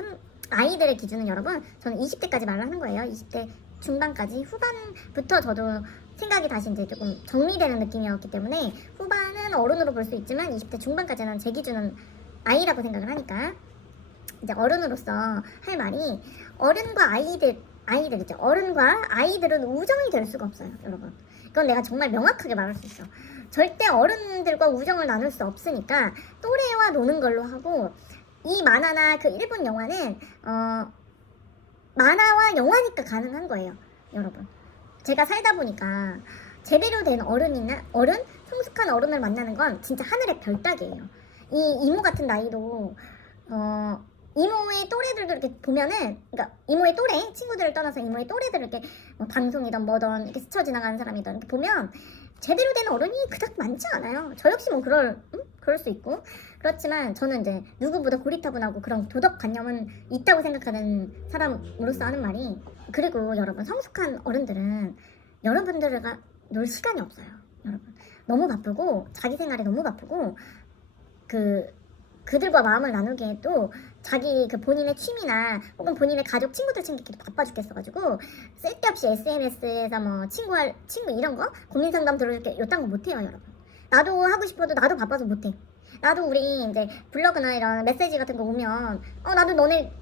아이들의 기준은 여러분, 저는 20대까지 말을 하는 거예요. 20대 중반까지. 후반부터 저도 생각이 다시 이제 조금 정리되는 느낌이었기 때문에 후반은 어른으로 볼 수 있지만 20대 중반까지는 제 기준은 아이라고 생각을 하니까, 이제 어른으로서 할 말이, 어른과 아이들 있죠. 어른과 아이들은 우정이 될 수가 없어요, 여러분. 이건 내가 정말 명확하게 말할 수 있어. 절대 어른들과 우정을 나눌 수 없으니까 또래와 노는 걸로 하고, 이 만화나 그 일본 영화는 만화와 영화니까 가능한 거예요, 여러분. 제가 살다 보니까 제대로 된 성숙한 어른을 만나는 건 진짜 하늘의 별따기예요. 이 이모 같은 나이도 이모의 또래들도 이렇게 보면은, 그러니까 이모의 또래 친구들을 떠나서 이모의 또래들을 이렇게 뭐 방송이든 뭐든 이렇게 스쳐 지나가는 사람이든 이렇게 보면 제대로 된 어른이 그닥 많지 않아요. 저 역시 뭐 그럴 수 있고. 그렇지만 저는 이제 누구보다 고리타분하고 그런 도덕관념은 있다고 생각하는 사람으로서 하는 말이, 그리고 여러분, 성숙한 어른들은 여러분들과 놀 시간이 없어요. 여러분 너무 바쁘고, 자기 생활에 너무 바쁘고, 그들과 마음을 나누기에도 자기 본인의 취미나 혹은 본인의 가족 친구들 챙기기도 바빠 죽겠어가지고 쓸데없이 SNS에서 뭐 친구 이런 거 고민 상담 들어줄게 요딴 거 못해요, 여러분. 나도 하고 싶어도 나도 바빠서 못해. 나도 우리 이제 블로그나 이런 메시지 같은 거 오면 나도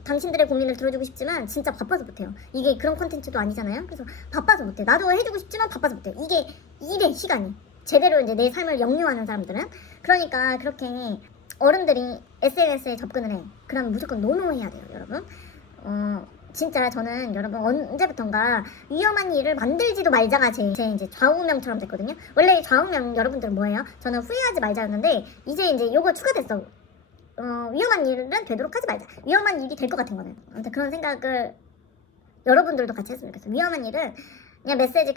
당신들의 고민을 들어주고 싶지만 진짜 바빠서 못해요. 이게 그런 콘텐츠도 아니잖아요. 그래서 바빠서 못해. 나도 해주고 싶지만 바빠서 못해. 이게 이래 시간이 제대로 이제 내 삶을 영유하는 사람들은. 그러니까 그렇게 어른들이 SNS에 접근을 해. 그러면 무조건 노노해야 돼요, 여러분. 진짜 저는 여러분 언제부턴가 위험한 일을 만들지도 말자가 제 이제 좌우명처럼 됐거든요. 원래 좌우명 여러분들은 뭐예요? 저는 후회하지 말자였는데 이제 요거 추가됐어. 위험한 일은 되도록 하지 말자. 위험한 일이 될 것 같은 거는. 아무튼 그런 생각을 여러분들도 같이 했으면 좋겠어요. 위험한 일은 그냥 메시지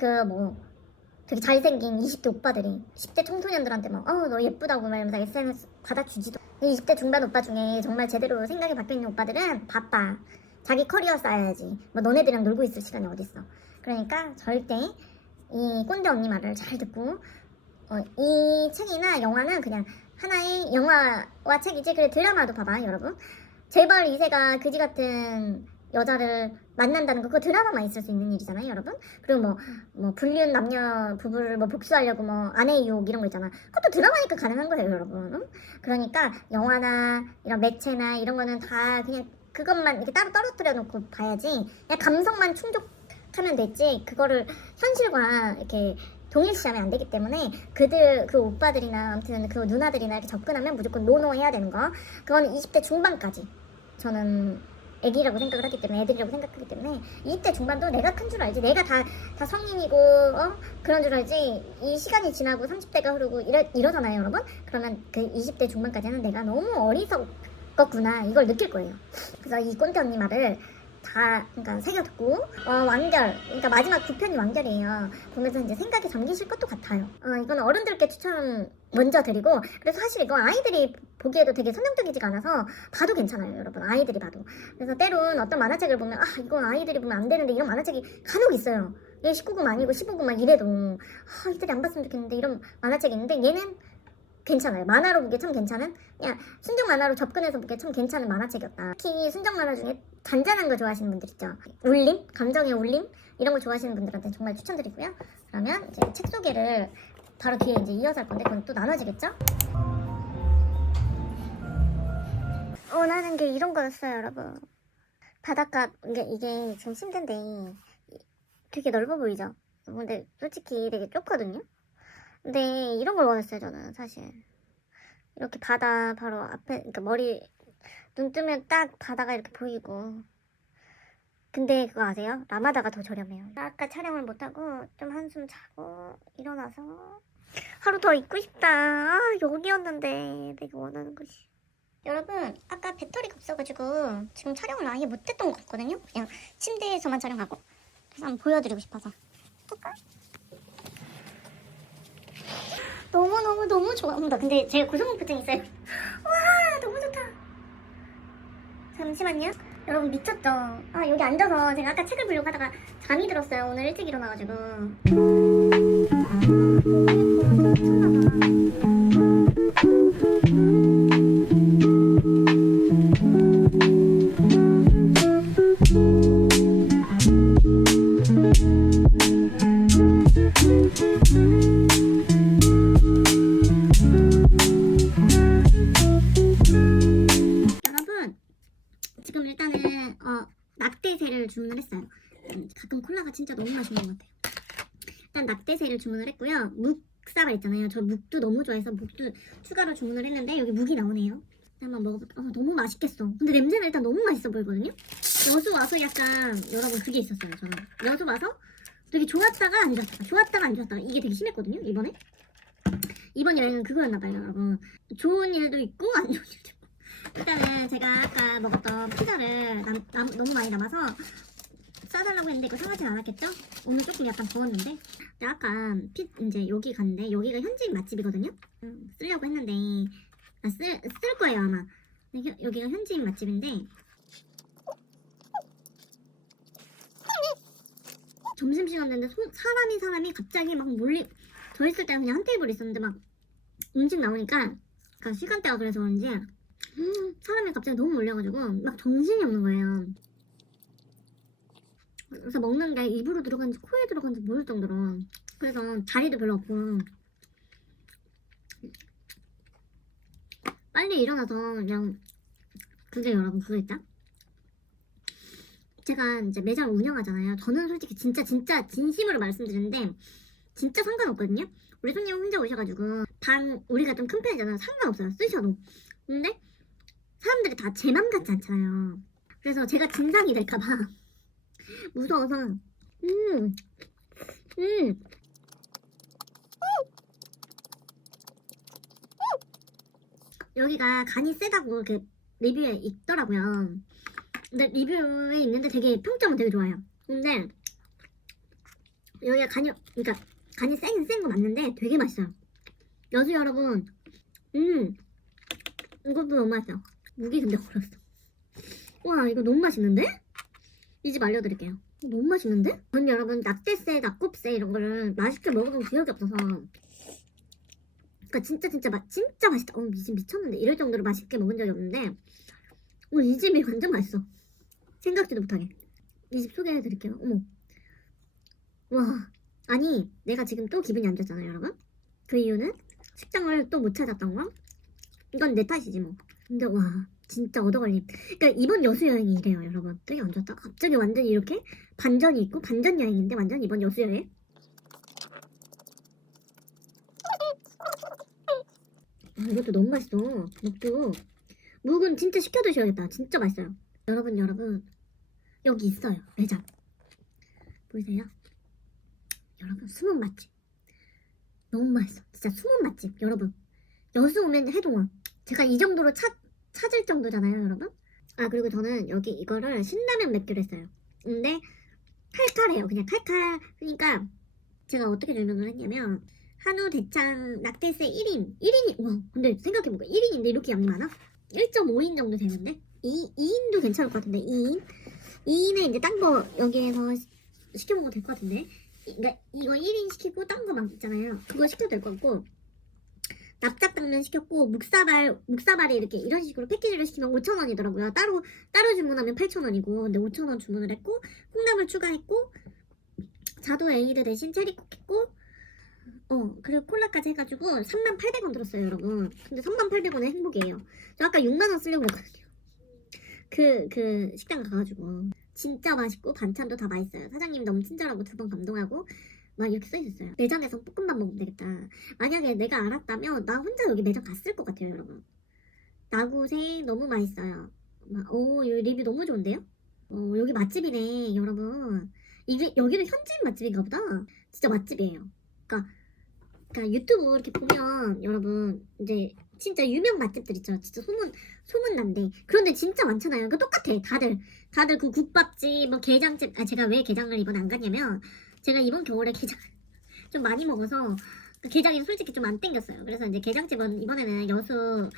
되게 잘생긴 20대 오빠들이 10대 청소년들한테 너 예쁘다고 말하면서 SNS 받아주지도. 20대 중반 오빠 중에 정말 제대로 생각이 바뀌어있는 오빠들은 바빠. 자기 커리어 쌓아야지. 너네들이랑 놀고 있을 시간이 어딨어. 그러니까 절대 이 꼰대 언니 말을 잘 듣고, 이 책이나 영화는 그냥 하나의 영화와 책이지. 그래, 드라마도 봐봐, 여러분. 재벌 2세가 그지 같은 여자를 만난다는 거 그거 드라마만 있을 수 있는 일이잖아요, 여러분. 그리고 뭐 불륜 남녀 부부를 뭐 복수하려고 뭐 아내의 유혹 이런 거 있잖아. 그것도 드라마니까 가능한 거예요, 여러분. 응? 그러니까 영화나 이런 매체나 이런 거는 다 그냥 그것만 이렇게 따로 떨어뜨려 놓고 봐야지. 그냥 감성만 충족하면 됐지. 그거를 현실과 이렇게 동일시하면 안 되기 때문에 그 오빠들이나 아무튼 그 누나들이나 이렇게 접근하면 무조건 노노 해야 되는 거. 그건 20대 중반까지 저는 애기라고 생각을 하기 때문에 애들이라고 생각하기 때문에 20대 중반도 내가 큰 줄 알지. 내가 다 성인이고 그런 줄 알지. 이 시간이 지나고 30대가 흐르고 이러잖아요, 여러분. 그러면 그 20대 중반까지는 내가 너무 어리석었구나 이걸 느낄 거예요. 그래서 이 꼰대 언니 말을 다 그러니까 새겨 듣고 완결 그러니까 마지막 9편이 완결이에요. 보면서 이제 생각에 잠기실 것도 같아요. 이건 어른들께 추천 먼저 드리고 그래서 사실 이거 아이들이 보기에도 되게 선정적이지가 않아서 봐도 괜찮아요, 여러분. 아이들이 봐도. 그래서 때론 어떤 만화책을 보면 이건 아이들이 보면 안 되는데 이런 만화책이 간혹 있어요. 얘 19금 아니고 15금만 이래도 이들이 안 봤으면 좋겠는데 이런 만화책이 있는데 얘는 괜찮아요. 만화로 보기에 참 괜찮은 그냥 순정 만화로 접근해서 보기에 참 괜찮은 만화책이었다. 특히 순정 만화 중에 잔잔한 거 좋아하시는 분들 있죠. 울림? 감정의 울림? 이런 거 좋아하시는 분들한테 정말 추천드리고요. 그러면 이제 책 소개를 바로 뒤에 이제 이어서 할 건데 그건 또 나눠지겠죠? 원하는 게 이런 거였어요, 여러분. 바닷가 이게 지금 침대인데 되게 넓어 보이죠? 근데 솔직히 되게 좁거든요? 근데 이런 걸 원했어요, 저는 사실. 이렇게 바다 바로 앞에, 그러니까 눈 뜨면 딱 바다가 이렇게 보이고. 근데 그거 아세요? 라마다가 더 저렴해요. 아까 촬영을 못하고 좀 한숨 자고 일어나서 하루 더 있고 싶다. 여기였는데 내가 원하는 곳이. 여러분, 아까 배터리가 없어가지고 지금 촬영을 아예 못했던 것 같거든요? 그냥 침대에서만 촬영하고. 그래서 한번 보여드리고 싶어서. 너무 좋아합니다. 근데 제가 고소공포증 있어요. 와, 너무 좋다. 잠시만요. 여러분 미쳤죠? 여기 앉아서 제가 아까 책을 보려고 하다가 잠이 들었어요. 오늘 일찍 일어나가지고. 지금 일단은 낙대새를 주문을 했어요. 가끔 콜라가 진짜 너무 맛있는 것 같아요. 일단 낙대새를 주문을 했고요. 묵사발 있잖아요. 저 묵도 너무 좋아해서 묵도 추가로 주문을 했는데 여기 묵이 나오네요. 한번 먹어볼게요. 너무 맛있겠어. 근데 냄새는 일단 너무 맛있어 보이거든요. 여수 와서 약간 여러분 그게 있었어요. 저는 여수 와서 되게 좋았다가 안 좋았다가 좋았다가 안 좋았다가 이게 되게 심했거든요. 이번 여행은 그거였나봐요, 여러분. 좋은 일도 있고 안 좋은 일도 있고. 일단은 제가 아까 먹었던 피자를 너무 많이 남아서 싸달라고 했는데 이거 상하진 않았겠죠? 오늘 조금 약간 버었는데 아까 이제 여기 갔는데 여기가 현지인 맛집이거든요? 쓰려고 했는데 쓸 거예요 아마. 여기가 현지인 맛집인데 점심시간 됐는데 사람이 갑자기 막 저 있을 때는 그냥 한 테이블 있었는데 막 음식 나오니까 그러니까 시간대가 그래서 그런지 사람이 갑자기 너무 몰려가지고 막 정신이 없는 거예요. 그래서 먹는 게 입으로 들어간지 코에 들어간지 모를 정도로. 그래서 자리도 별로 없고 빨리 일어나서 그냥 그게 여러분 그거 있다. 제가 이제 매장을 운영하잖아요. 저는 솔직히 진짜 진심으로 말씀드리는데 진짜 상관없거든요. 우리 손님 혼자 오셔가지고 방 우리가 좀 큰 편이잖아요. 상관없어요. 쓰셔도. 근데 사람들이 다 제 맘 같지 않잖아요. 그래서 제가 진상이 될까봐 무서워서 여기가 간이 세다고 이렇게 리뷰에 있더라고요. 근데 리뷰에 있는데 되게 평점은 되게 좋아요. 근데 여기가 그러니까 간이 센 거 맞는데 되게 맛있어요. 여수 여러분, 이것도 너무 맛있어요. 무기 근데 어렸어. 와, 이거 너무 맛있는데? 이 집 알려드릴게요. 너무 맛있는데? 전 여러분 낙대새, 낙곱새 이런 거를 맛있게 먹어본 기억이 없어서 그러니까 진짜 맛있다. 미쳤는데 이럴 정도로 맛있게 먹은 적이 없는데 이 집이 완전 맛있어. 생각지도 못하게. 이 집 소개해드릴게요. 어머. 와. 아니 내가 지금 또 기분이 안 좋잖아요 여러분. 그 이유는 식당을 또 못 찾았던 거. 이건 내 탓이지 뭐. 근데 와 진짜 얻어걸림. 그러니까 이번 여수 여행이 이래요 여러분. 되게 안 좋다. 갑자기 완전히 이렇게 반전이 있고 반전 여행인데 완전 이번 여수 여행. 이것도 너무 맛있어. 묵도. 묵은 진짜 시켜 드셔야겠다. 진짜 맛있어요. 여러분 여기 있어요 매장. 보이세요? 여러분 숨은 맛집. 너무 맛있어. 진짜 숨은 맛집 여러분. 여수 오면 해동원. 제가 이 정도로 찾을 정도잖아요 여러분. 아 그리고 저는 여기 이거를 신라면 맵기로 했어요. 근데 칼칼해요. 그냥 칼칼. 그러니까 제가 어떻게 설명을 했냐면 한우 대창 낙태새 1인이 와 근데 생각해보니까 1인인데 이렇게 양이 많아? 1.5인 정도 되는데 2인도 괜찮을 것 같은데 2인에 이제 딴 거 여기에서 시켜 먹으면 될 것 같은데. 그러니까 이거 1인 시키고 딴 거 막 있잖아요. 그거 시켜도 될 것 같고 납작당면 시켰고 묵사발에 이렇게 이런 식으로 패키지를 시키면 5,000원이더라고요. 따로 주문하면 8,000원이고 근데 5,000원 주문을 했고 콩나물 추가했고 자두 에이드 대신 체리콕 했고 그리고 콜라까지 해가지고 38,000원 들었어요 여러분. 근데 38,000원의 행복이에요. 저 아까 6만원 쓰려고 했거든요. 그 식당 가가지고 진짜 맛있고 반찬도 다 맛있어요. 사장님 너무 친절하고 두 번 감동하고 막 이렇게 써있었어요. 매장에서 볶음밥 먹으면 되겠다. 만약에 내가 알았다면 나 혼자 여기 매장 갔을 것 같아요 여러분. 나구생 너무 맛있어요. 여기 리뷰 너무 좋은데요? 여기 맛집이네 여러분. 여기는 현지인 맛집인가 보다. 진짜 맛집이에요. 그러니까 유튜브 이렇게 보면 여러분 이제 진짜 유명 맛집들 있죠. 진짜 소문난데 그런데 진짜 많잖아요. 그 똑같아. 다들 그 국밥집 뭐 게장집. 제가 왜 게장을 이번에 안 갔냐면 제가 이번 겨울에 게장 좀 많이 먹어서 그 게장이 솔직히 좀 안 땡겼어요. 그래서 이제 게장집은 이번에는 여수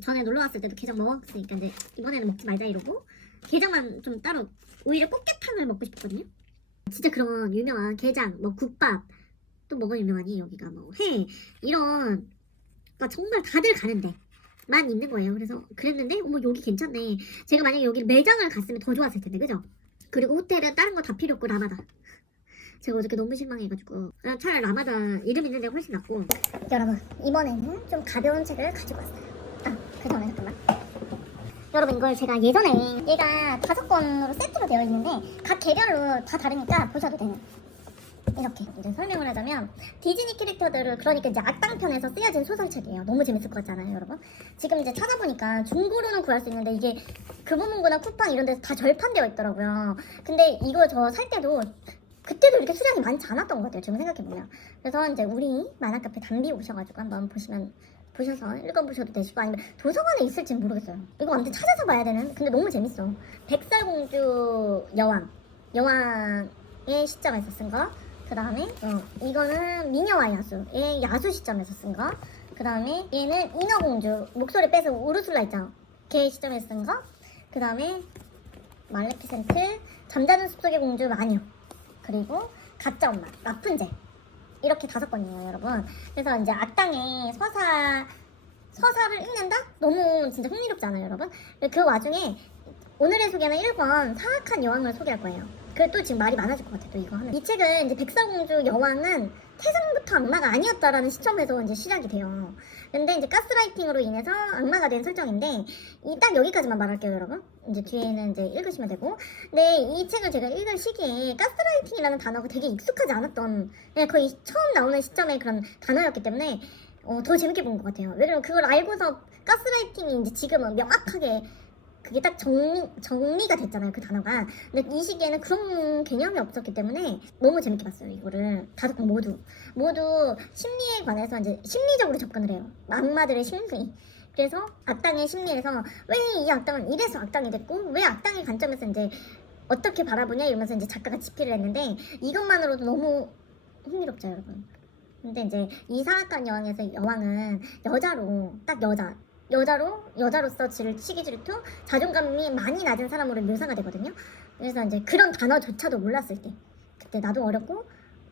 전에 놀러 왔을 때도 게장 먹었으니까 이제 이번에는 먹지 말자 이러고 게장만 좀 따로 오히려 꽃게탕을 먹고 싶었거든요. 진짜 그런 유명한 게장 뭐 국밥 또 뭐가 유명하니 여기가 뭐 회 이런 그러니까 정말 다들 가는데 만 있는 거예요. 그래서 그랬는데 어머 여기 괜찮네. 제가 만약에 여기 매장을 갔으면 더 좋았을 텐데 그죠? 그리고 호텔은 다른 거 다 필요 없고 라마다. 제가 어저께 너무 실망해가지고 차라리 라마다 이름 있는 데가 훨씬 낫고. 여러분 이번에는 좀 가벼운 책을 가지고 왔어요. 그 전에 잠깐만. 여러분 이걸 제가 예전에 얘가 5권으로 세트로 되어 있는데 각 개별로 다 다르니까 보셔도 되는 이렇게 이제 설명을 하자면 디즈니 캐릭터들을 그러니까 이제 악당편에서 쓰여진 소설책이에요. 너무 재밌을 것 같잖아요 여러분. 지금 이제 찾아보니까 중고로는 구할 수 있는데 이게 금호문고나 쿠팡 이런 데서 다 절판되어 있더라고요. 근데 이거 저 살 때도 그때도 이렇게 수량이 많지 않았던 것 같아요 지금 생각해보면. 그래서 이제 우리 만화카페 담비 오셔가지고 한번 보셔서 읽어보셔도 되시고 아니면 도서관에 있을지는 모르겠어요. 이거 아무튼 찾아서 봐야 되는. 근데 너무 재밌어. 백설공주 여왕의 시점에서 쓴 거. 그 다음에 이거는 미녀와 야수의 야수 시점에서 쓴 거. 그 다음에 얘는 인어공주 목소리 빼서 우르술라 있잖아. 걔 시점에서 쓴 거. 그 다음에 말레피센트 잠자는 숲속의 공주 마녀. 그리고 가짜 엄마 라푼젤. 이렇게 5권이에요 여러분. 그래서 이제 악당의 서사를 읽는다? 너무 진짜 흥미롭지 않아요 여러분? 그 와중에 오늘의 소개는 1권 사악한 여왕을 소개할 거예요. 그또 지금 말이 많아질 것 같아 또 이거 하면. 이 책은 이제 백설공주 여왕은 태생부터 악마가 아니었다라는 시점에서 이제 시작이 돼요. 근데 이제 가스라이팅으로 인해서 악마가 된 설정인데 딱 여기까지만 말할게요 여러분. 이제 뒤에는 이제 읽으시면 되고. 근데 이 책을 제가 읽을 시기에 가스라이팅이라는 단어가 되게 익숙하지 않았던 그냥 거의 처음 나오는 시점의 그런 단어였기 때문에 더 재밌게 본 것 같아요. 왜냐면 그걸 알고서 가스라이팅이 이제 지금은 명확하게 그게 딱 정리가 됐잖아요 그 단어가. 근데 이 시기에는 그런 개념이 없었기 때문에 너무 재밌게 봤어요 이거를. 5권 모두 심리에 관해서 이제 심리적으로 접근을 해요. 악마들의 심리. 그래서 악당의 심리에서 왜 이 악당은 이래서 악당이 됐고 왜 악당의 관점에서 이제 어떻게 바라보냐 이러면서 이제 작가가 집필을 했는데 이것만으로도 너무 흥미롭죠 여러분. 근데 이제 이 사악한 여왕에서 여왕은 여자로 딱 여자로서 시기 질투 자존감이 많이 낮은 사람으로 묘사가 되거든요. 그래서 이제 그런 단어조차도 몰랐을 때 그때 나도 어렸고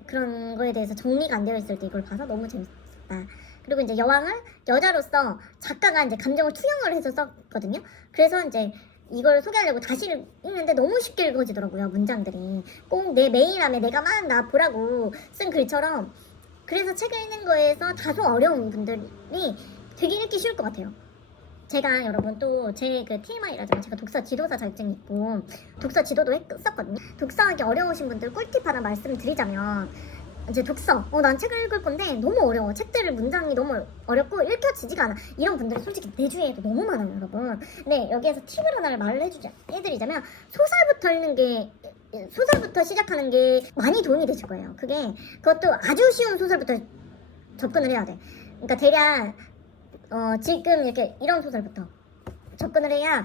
그런 거에 대해서 정리가 안 되어 있을 때 이걸 봐서 너무 재밌었다. 그리고 이제 여왕을 여자로서 작가가 이제 감정을 투영을 해서 썼거든요. 그래서 이제 이걸 소개하려고 다시 읽는데 너무 쉽게 읽어지더라고요. 문장들이 꼭 내 메일함에 내가 막 나 보라고 쓴 글처럼. 그래서 책을 읽는 거에서 다소 어려운 분들이 되게 읽기 쉬울 것 같아요. 제가 여러분 또 제 그 TMI라잖아요. 제가 독서 지도사 자격증이 있고 독서 지도도 했었거든요. 독서하기 어려우신 분들 꿀팁 하나 말씀드리자면, 이제 독서, 난 책을 읽을 건데 너무 어려워. 책들을 문장이 너무 어렵고 읽혀지지가 않아. 이런 분들이 솔직히 내 주위에도 너무 많아요, 여러분. 근데 여기에서 팁을 하나를 말을 해드리자면, 소설부터 시작하는 게 많이 도움이 되실 거예요. 그것도 아주 쉬운 소설부터 접근을 해야 돼. 그러니까 대략 지금 이렇게 이런 소설부터 접근을 해야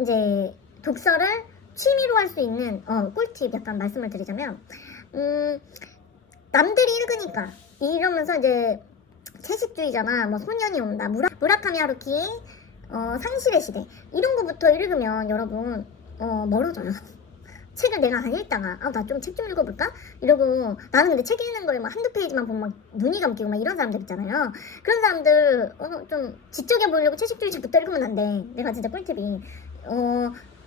이제 독서를 취미로 할 수 있는 꿀팁 약간 말씀을 드리자면, 남들이 읽으니까 이러면서 이제 채식주의자나 뭐 소년이 온다, 무라카미 하루키의 상실의 시대 이런 거부터 읽으면 여러분 멀어져요. 책을 내가 안 읽다가 나 좀 책 좀 읽어볼까? 이러고, 나는 근데 책 읽는 거에 막 한두 페이지만 보면 막 눈이 감기고 막 이런 사람들 있잖아요. 그런 사람들 좀 지적해 보려고 채식주의자부터 읽으면 안 돼. 내가 진짜 꿀팁이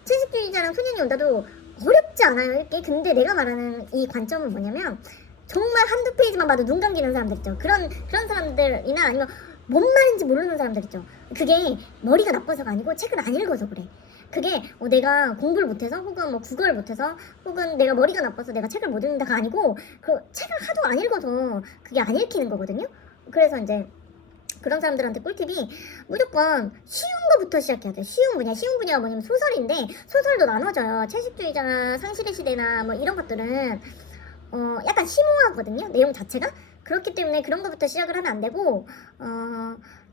채식주의자랑 소년이 온다도 어렵지 않아요, 읽기. 근데 내가 말하는 이 관점은 뭐냐면, 정말 한두 페이지만 봐도 눈 감기는 사람들 있죠. 그런 사람들이나 아니면 뭔 말인지 모르는 사람들 있죠. 그게 머리가 나빠서가 아니고 책을 안 읽어서 그래. 그게 내가 공부를 못해서, 혹은 뭐 국어를 못해서, 혹은 내가 머리가 나빠서 내가 책을 못 읽는다가 아니고, 그 책을 하도 안 읽어서 그게 안 읽히는 거거든요. 그래서 이제 그런 사람들한테 꿀팁이, 무조건 쉬운 거부터 시작해야 돼. 쉬운 분야가 뭐냐면 소설인데, 소설도 나눠져요. 채식주의자나 상실의 시대나 뭐 이런 것들은 약간 심오하거든요, 내용 자체가. 그렇기 때문에 그런 거부터 시작을 하면 안 되고,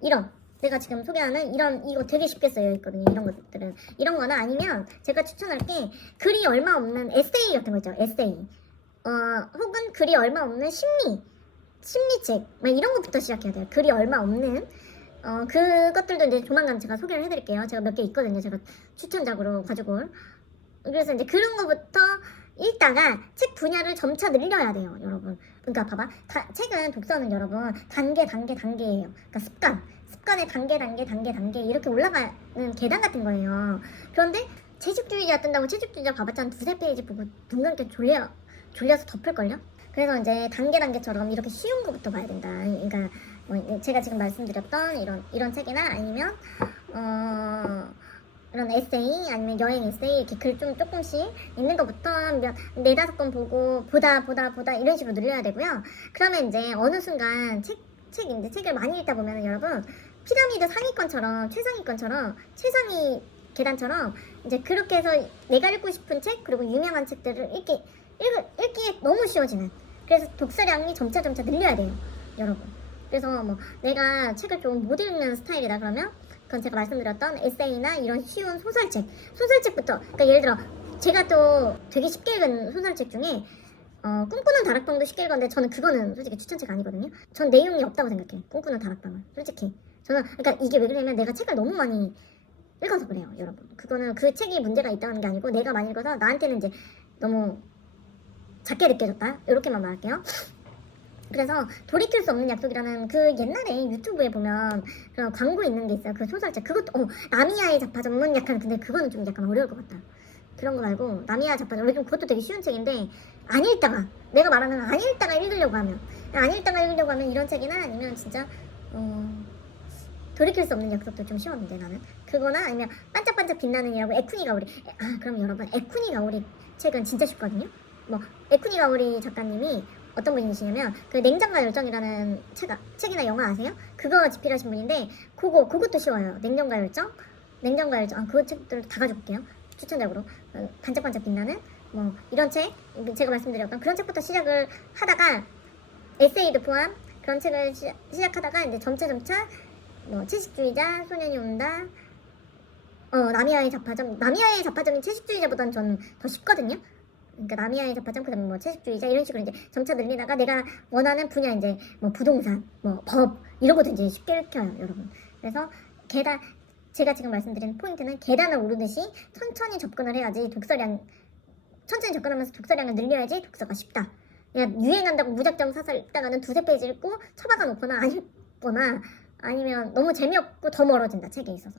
이런 내가 지금 소개하는 이거 되게 쉽게 쓰여 있거든요. 이런 것들은, 이런 거나 아니면 제가 추천할 게 글이 얼마 없는 에세이 같은 거 있죠. 에세이, 혹은 글이 얼마 없는 심리책 막 이런 것부터 시작해야 돼요. 글이 얼마 없는 그것들도 이제 조만간 제가 소개를 해드릴게요. 제가 몇 개 있거든요. 제가 추천작으로 가지고. 그래서 이제 그런 거부터 읽다가 책 분야를 점차 늘려야 돼요, 여러분. 그러니까 봐봐, 책은, 독서는 여러분 단계예요. 그러니까 습관의 단계 이렇게 올라가는 계단 같은 거예요. 그런데 채식주의자 뜬다고 채식주의자 봐봤자 한 두세 페이지 보고 눈 감게 졸려서 덮을걸요? 그래서 이제 단계처럼 이렇게 쉬운 거부터 봐야 된다. 그러니까 뭐 제가 지금 말씀드렸던 이런 책이나 아니면 이런 에세이, 아니면 여행 에세이, 이렇게 글 좀 조금씩 읽는 것부터 네다섯 권 보고 보다 이런 식으로 늘려야 되고요. 그러면 이제 어느 순간 책을 많이 읽다 보면 여러분, 피라미드 상위권처럼 최상위 계단처럼 이제 그렇게 해서 내가 읽고 싶은 책, 그리고 유명한 책들을 읽기에 너무 쉬워지는, 그래서 독서량이 점차 늘려야 돼요, 여러분. 그래서 뭐 내가 책을 좀 못 읽는 스타일이다 그러면, 그건 제가 말씀드렸던 에세이나 이런 쉬운 소설책부터. 그러니까 예를 들어 제가 또 되게 쉽게 읽은 소설책 중에 꿈꾸는 다락방도 쉽게 읽었는데, 저는 그거는 솔직히 추천책 아니거든요. 전 내용이 없다고 생각해, 꿈꾸는 다락방은. 솔직히 저는, 그러니까 이게 왜 그러냐면 내가 책을 너무 많이 읽어서 그래요, 여러분. 그거는 그 책이 문제가 있다는 게 아니고, 내가 많이 읽어서 나한테는 이제 너무 작게 느껴졌다, 이렇게만 말할게요. 그래서 돌이킬 수 없는 약속이라는 그 옛날에 유튜브에 보면 그런 광고 있는 게 있어요. 그 소설책, 그것도 나미야의 자파 전문, 약간, 근데 그거는 좀 약간 어려울 것 같다. 그런 거 말고 나미야 자파 전문, 그것도 되게 쉬운 책인데, 내가 말하는 안 읽다가 읽으려고 하면 이런 책이나, 아니면 진짜 돌이킬 수 없는 약속도 좀 쉬웠는데 나는 그거나, 아니면 반짝반짝 빛나는이라고 에쿠니 가오리. 그럼 여러분, 에쿠니 가오리 책은 진짜 쉽거든요. 뭐 에쿠니 가오리 작가님이 어떤 분이시냐면, 그 냉정과 열정이라는 책이나 영화 아세요? 그거 집필하신 분인데, 그것도 쉬워요. 냉정과 열정, 그 책들 다 가져올게요, 추천작으로. 반짝반짝 빛나는 뭐 이런 책, 제가 말씀드렸던 그런 책부터 시작을 하다가, 에세이도 포함 그런 책을 시작하다가 이제 점차 뭐 채식주의자, 소년이 온다, 나미야의 자파점이 채식주의자보다는 저는 더 쉽거든요. 그러니까 나미야의 자파점, 그다음에 뭐 채식주의자, 이런 식으로 이제 점차 늘리다가 내가 원하는 분야, 이제 뭐 부동산, 뭐 법, 이런 것도 이제 쉽게 읽혀요, 여러분. 그래서 제가 지금 말씀드린 포인트는, 계단을 오르듯이 천천히 접근하면서 독서량을 늘려야지 독서가 쉽다. 그냥 유행한다고 무작정 사서 읽다가는 두세 페이지 읽고 처박아 놓거나 안 읽거나, 아니면 너무 재미없고 더 멀어진다, 책에 있어서.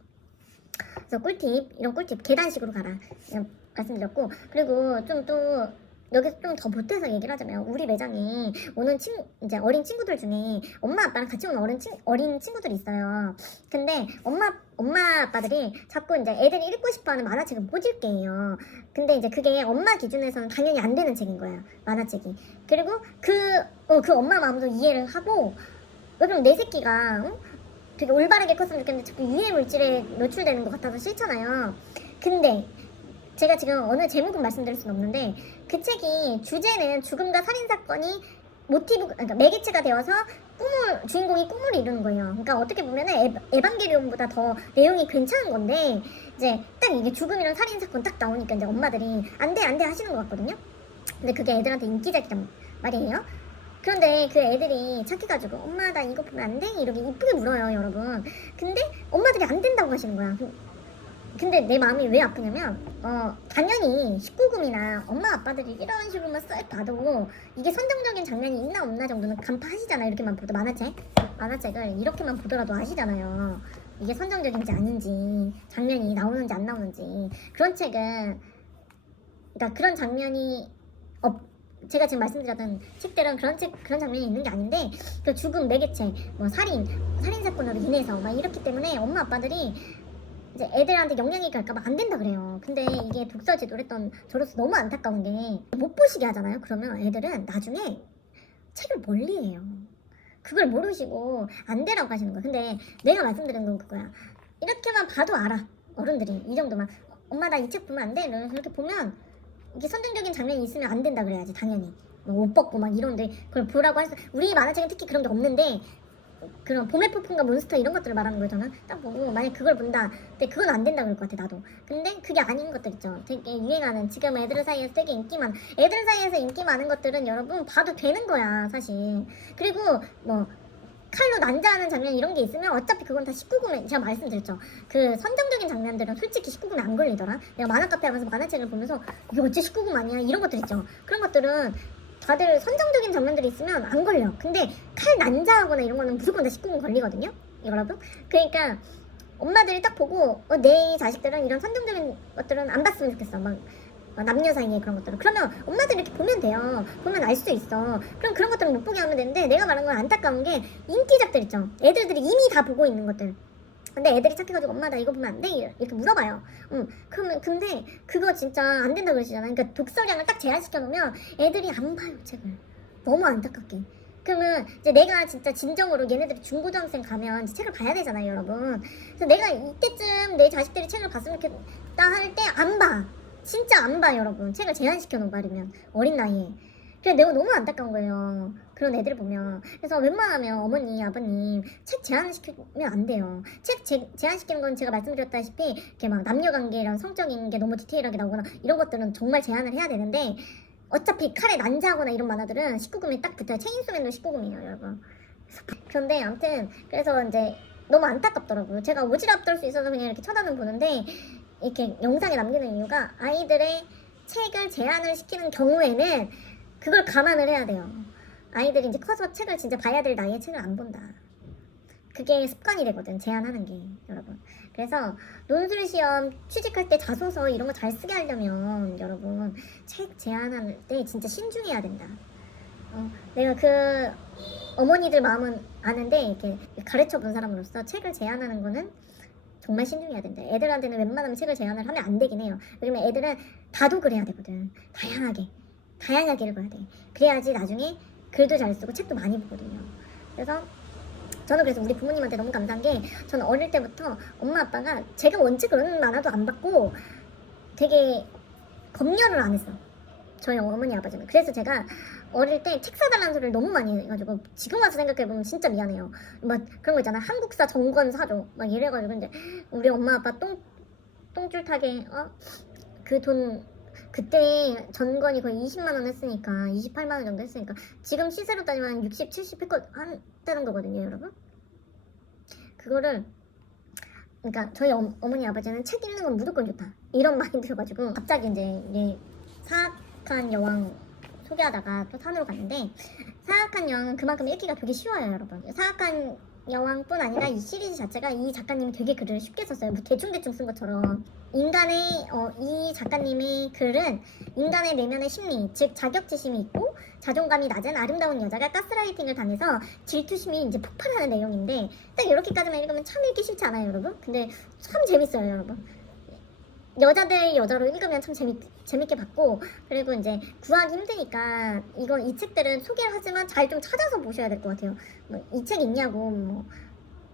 그래서 꿀팁, 이런 꿀팁 계단식으로 가라 그냥 말씀드렸고, 그리고 좀 또 여기서 좀 더 보태서 얘기를 하자면, 우리 매장에 오는 이제 어린 친구들 중에 엄마 아빠랑 같이 오는 어린 친구들이 있어요. 근데 엄마 아빠들이 자꾸 이제 애들이 읽고 싶어하는 만화책을 못 읽게 해요. 근데 이제 그게 엄마 기준에서는 당연히 안 되는 책인 거야, 만화책이. 그리고 그 엄마 마음도 이해를 하고, 왜 그럼 내 새끼가 되게 올바르게 컸으면 좋겠는데 자꾸 유해 물질에 노출되는 것 같아서 싫잖아요. 근데 제가 지금 어느 제목은 말씀드릴 수는 없는데, 그 책이 주제는 죽음과 살인사건이 그러니까 매개체가 되어서 주인공이 꿈을 이루는 거예요. 그러니까 어떻게 보면은 에반게리온보다 더 내용이 괜찮은 건데, 이제 딱 이게 죽음이랑 살인사건 딱 나오니까 이제 엄마들이 안 돼 하시는 것 같거든요. 근데 그게 애들한테 인기작이란 말이에요. 그런데 그 애들이 착해가지고 엄마 나 이거 보면 안 돼? 이렇게 이쁘게 물어요, 여러분. 근데 엄마들이 안 된다고 하시는 거야. 근데 내 마음이 왜 아프냐면, 당연히 19금이나 엄마 아빠들이 이런 식으로만 쓱 봐도 이게 선정적인 장면이 있나 없나 정도는 간파하시잖아요. 이렇게만 보도 만화책을 이렇게만 보더라도 아시잖아요. 이게 선정적인지 아닌지, 장면이 나오는지 안 나오는지. 그런 책은, 그러니까 그런 장면이 제가 지금 말씀드렸던 책들은 그런 장면이 있는 게 아닌데, 그 죽음, 매개체, 뭐 살인 사건으로 인해서 막 이렇기 때문에 엄마 아빠들이 이제 애들한테 영향이 갈까봐 안 된다 그래요. 근데 이게 독서 지도를 했던 저로서 너무 안타까운 게, 못 보시게 하잖아요. 그러면 애들은 나중에 책을 멀리해요. 그걸 모르시고 안 되라고 하시는 거야. 근데 내가 말씀드린 건 그거야. 이렇게만 봐도 알아, 어른들이. 이 정도만. 엄마 나 이 책 보면 안 돼? 이렇게 보면 이게 선정적인 장면이 있으면 안 된다 그래야지, 당연히. 뭐 옷 벗고 막 이런데 그걸 보라고 해서, 우리 만화책은 특히 그런 게 없는데, 그런 봄의 폭풍과 몬스터 이런 것들을 말하는 거예요. 저는 딱 보고 만약 그걸 본다, 근데 그건 안 된다 그럴 것 같아, 나도. 근데 그게 아닌 것들 있죠. 되게 유행하는, 지금 애들 사이에서 되게 애들 사이에서 인기 많은 것들은 여러분 봐도 되는 거야, 사실. 그리고 뭐 칼로 난자하는 장면 이런 게 있으면 어차피 그건 다 19금에, 제가 말씀드렸죠. 그 선정적인 장면들은 솔직히 19금에 안 걸리더라. 내가 만화 카페 가면서 만화책을 보면서 이게 어째 19금 아니야, 이런 것들 있죠. 그런 것들은 다들 선정적인 장면들이 있으면 안 걸려. 근데 칼 난자하거나 이런 거는 무조건 다 19금 걸리거든요, 여러분. 그러니까 엄마들이 딱 보고, 내 자식들은 이런 선정적인 것들은 안 봤으면 좋겠어, 막 남녀 사이에 그런 것들을. 그러면 엄마들이 이렇게 보면 돼요. 보면 알 수도 있어. 그럼 그런 것들은 못 보게 하면 되는데, 내가 말한 건 안타까운 게 인기작들 있죠. 애들이 이미 다 보고 있는 것들. 근데 애들이 착해가지고 엄마 나 이거 보면 안 돼? 이렇게 물어봐요. 그러면 근데 그거 진짜 안 된다 그러시잖아요. 그러니까 독서량을 딱 제한시켜 놓으면 애들이 안 봐요, 책을. 너무 안타깝게. 그러면 이제 내가 진짜 진정으로 얘네들이 중고등학생 가면 이제 책을 봐야 되잖아요, 여러분. 그래서 내가 이때쯤 내 자식들이 책을 봤으면 좋겠다 할 때 안 봐. 진짜 안 봐, 여러분. 책을 제한시켜 놓은 말이면, 어린 나이에. 그래, 내가 너무 안타까운 거예요, 그런 애들을 보면. 그래서 웬만하면 어머니, 아버님 책 제한시키면 안 돼요. 책 제한시키는 건 제가 말씀드렸다시피 이렇게 막 남녀관계랑 성적인 게 너무 디테일하게 나오거나 이런 것들은 정말 제한을 해야 되는데, 어차피 칼에 난자하거나 이런 만화들은 19금이 딱 붙어요. 체인소맨도 19금이에요, 여러분. 그런데 아무튼 그래서 이제 너무 안타깝더라고요. 제가 오지랖 떨 수 있어서 그냥 이렇게 쳐다는 보는데, 이렇게 영상에 남기는 이유가, 아이들의 책을 제한을 시키는 경우에는 그걸 감안을 해야 돼요. 아이들이 이제 커서 책을 진짜 봐야 될 나이에 책을 안 본다. 그게 습관이 되거든, 제한하는 게, 여러분. 그래서 논술시험 취직할 때 자소서 이런 거 잘 쓰게 하려면 여러분 책 제한할 때 진짜 신중해야 된다. 내가 그 어머니들 마음은 아는데, 이렇게 가르쳐 본 사람으로서 책을 제한하는 거는 정말 신중해야 된다. 애들한테는 웬만하면 책을 제한을 하면 안 되긴 해요. 왜냐면 애들은 다독을 해야 되거든. 다양하게 읽어야 돼. 그래야지 나중에 글도 잘 쓰고 책도 많이 보거든요. 그래서 저는 그래서 우리 부모님한테 너무 감사한 게, 저는 어릴 때부터 엄마 아빠가 제가 원체 그런 만화도 안 받고 되게 검열을 안 했어, 저희 어머니 아버지는. 그래서 제가 어릴 때 책 사달라는 소리를 너무 많이 해가지고, 지금 와서 생각해보면 진짜 미안해요. 막 그런 거 있잖아, 한국사 정권 사줘 막 이래가지고, 이제 우리 엄마 아빠 똥줄 타게 그 돈, 그때 전권이 거의 20만원 했으니까, 28만원 정도 했으니까 지금 시세로 따지면 60, 70 한다는 거거든요, 여러분. 그거를, 그러니까 저희 어머니 아버지는 책 읽는 건 무조건 좋다, 이런 마인드여가지고, 갑자기 이제 사악한 여왕 소개하다가 또 산으로 갔는데, 사악한 여왕은 그만큼 읽기가 되게 쉬워요, 여러분. 사악한 여왕뿐 아니라 이 시리즈 자체가 이 작가님이 되게 글을 쉽게 썼어요. 뭐 대충대충 쓴 것처럼. 이 작가님의 글은 인간의 내면의 심리, 즉 자격지심이 있고 자존감이 낮은 아름다운 여자가 가스라이팅을 당해서 질투심이 이제 폭발하는 내용인데, 딱 이렇게까지만 읽으면 참 읽기 싫지 않아요, 여러분? 근데 참 재밌어요, 여러분. 여자들 여자로 읽으면 참 재밌게 봤고, 그리고 이제 구하기 힘드니까 이 책들은 소개를 하지만 잘 좀 찾아서 보셔야 될 것 같아요. 뭐 이 책 있냐고 뭐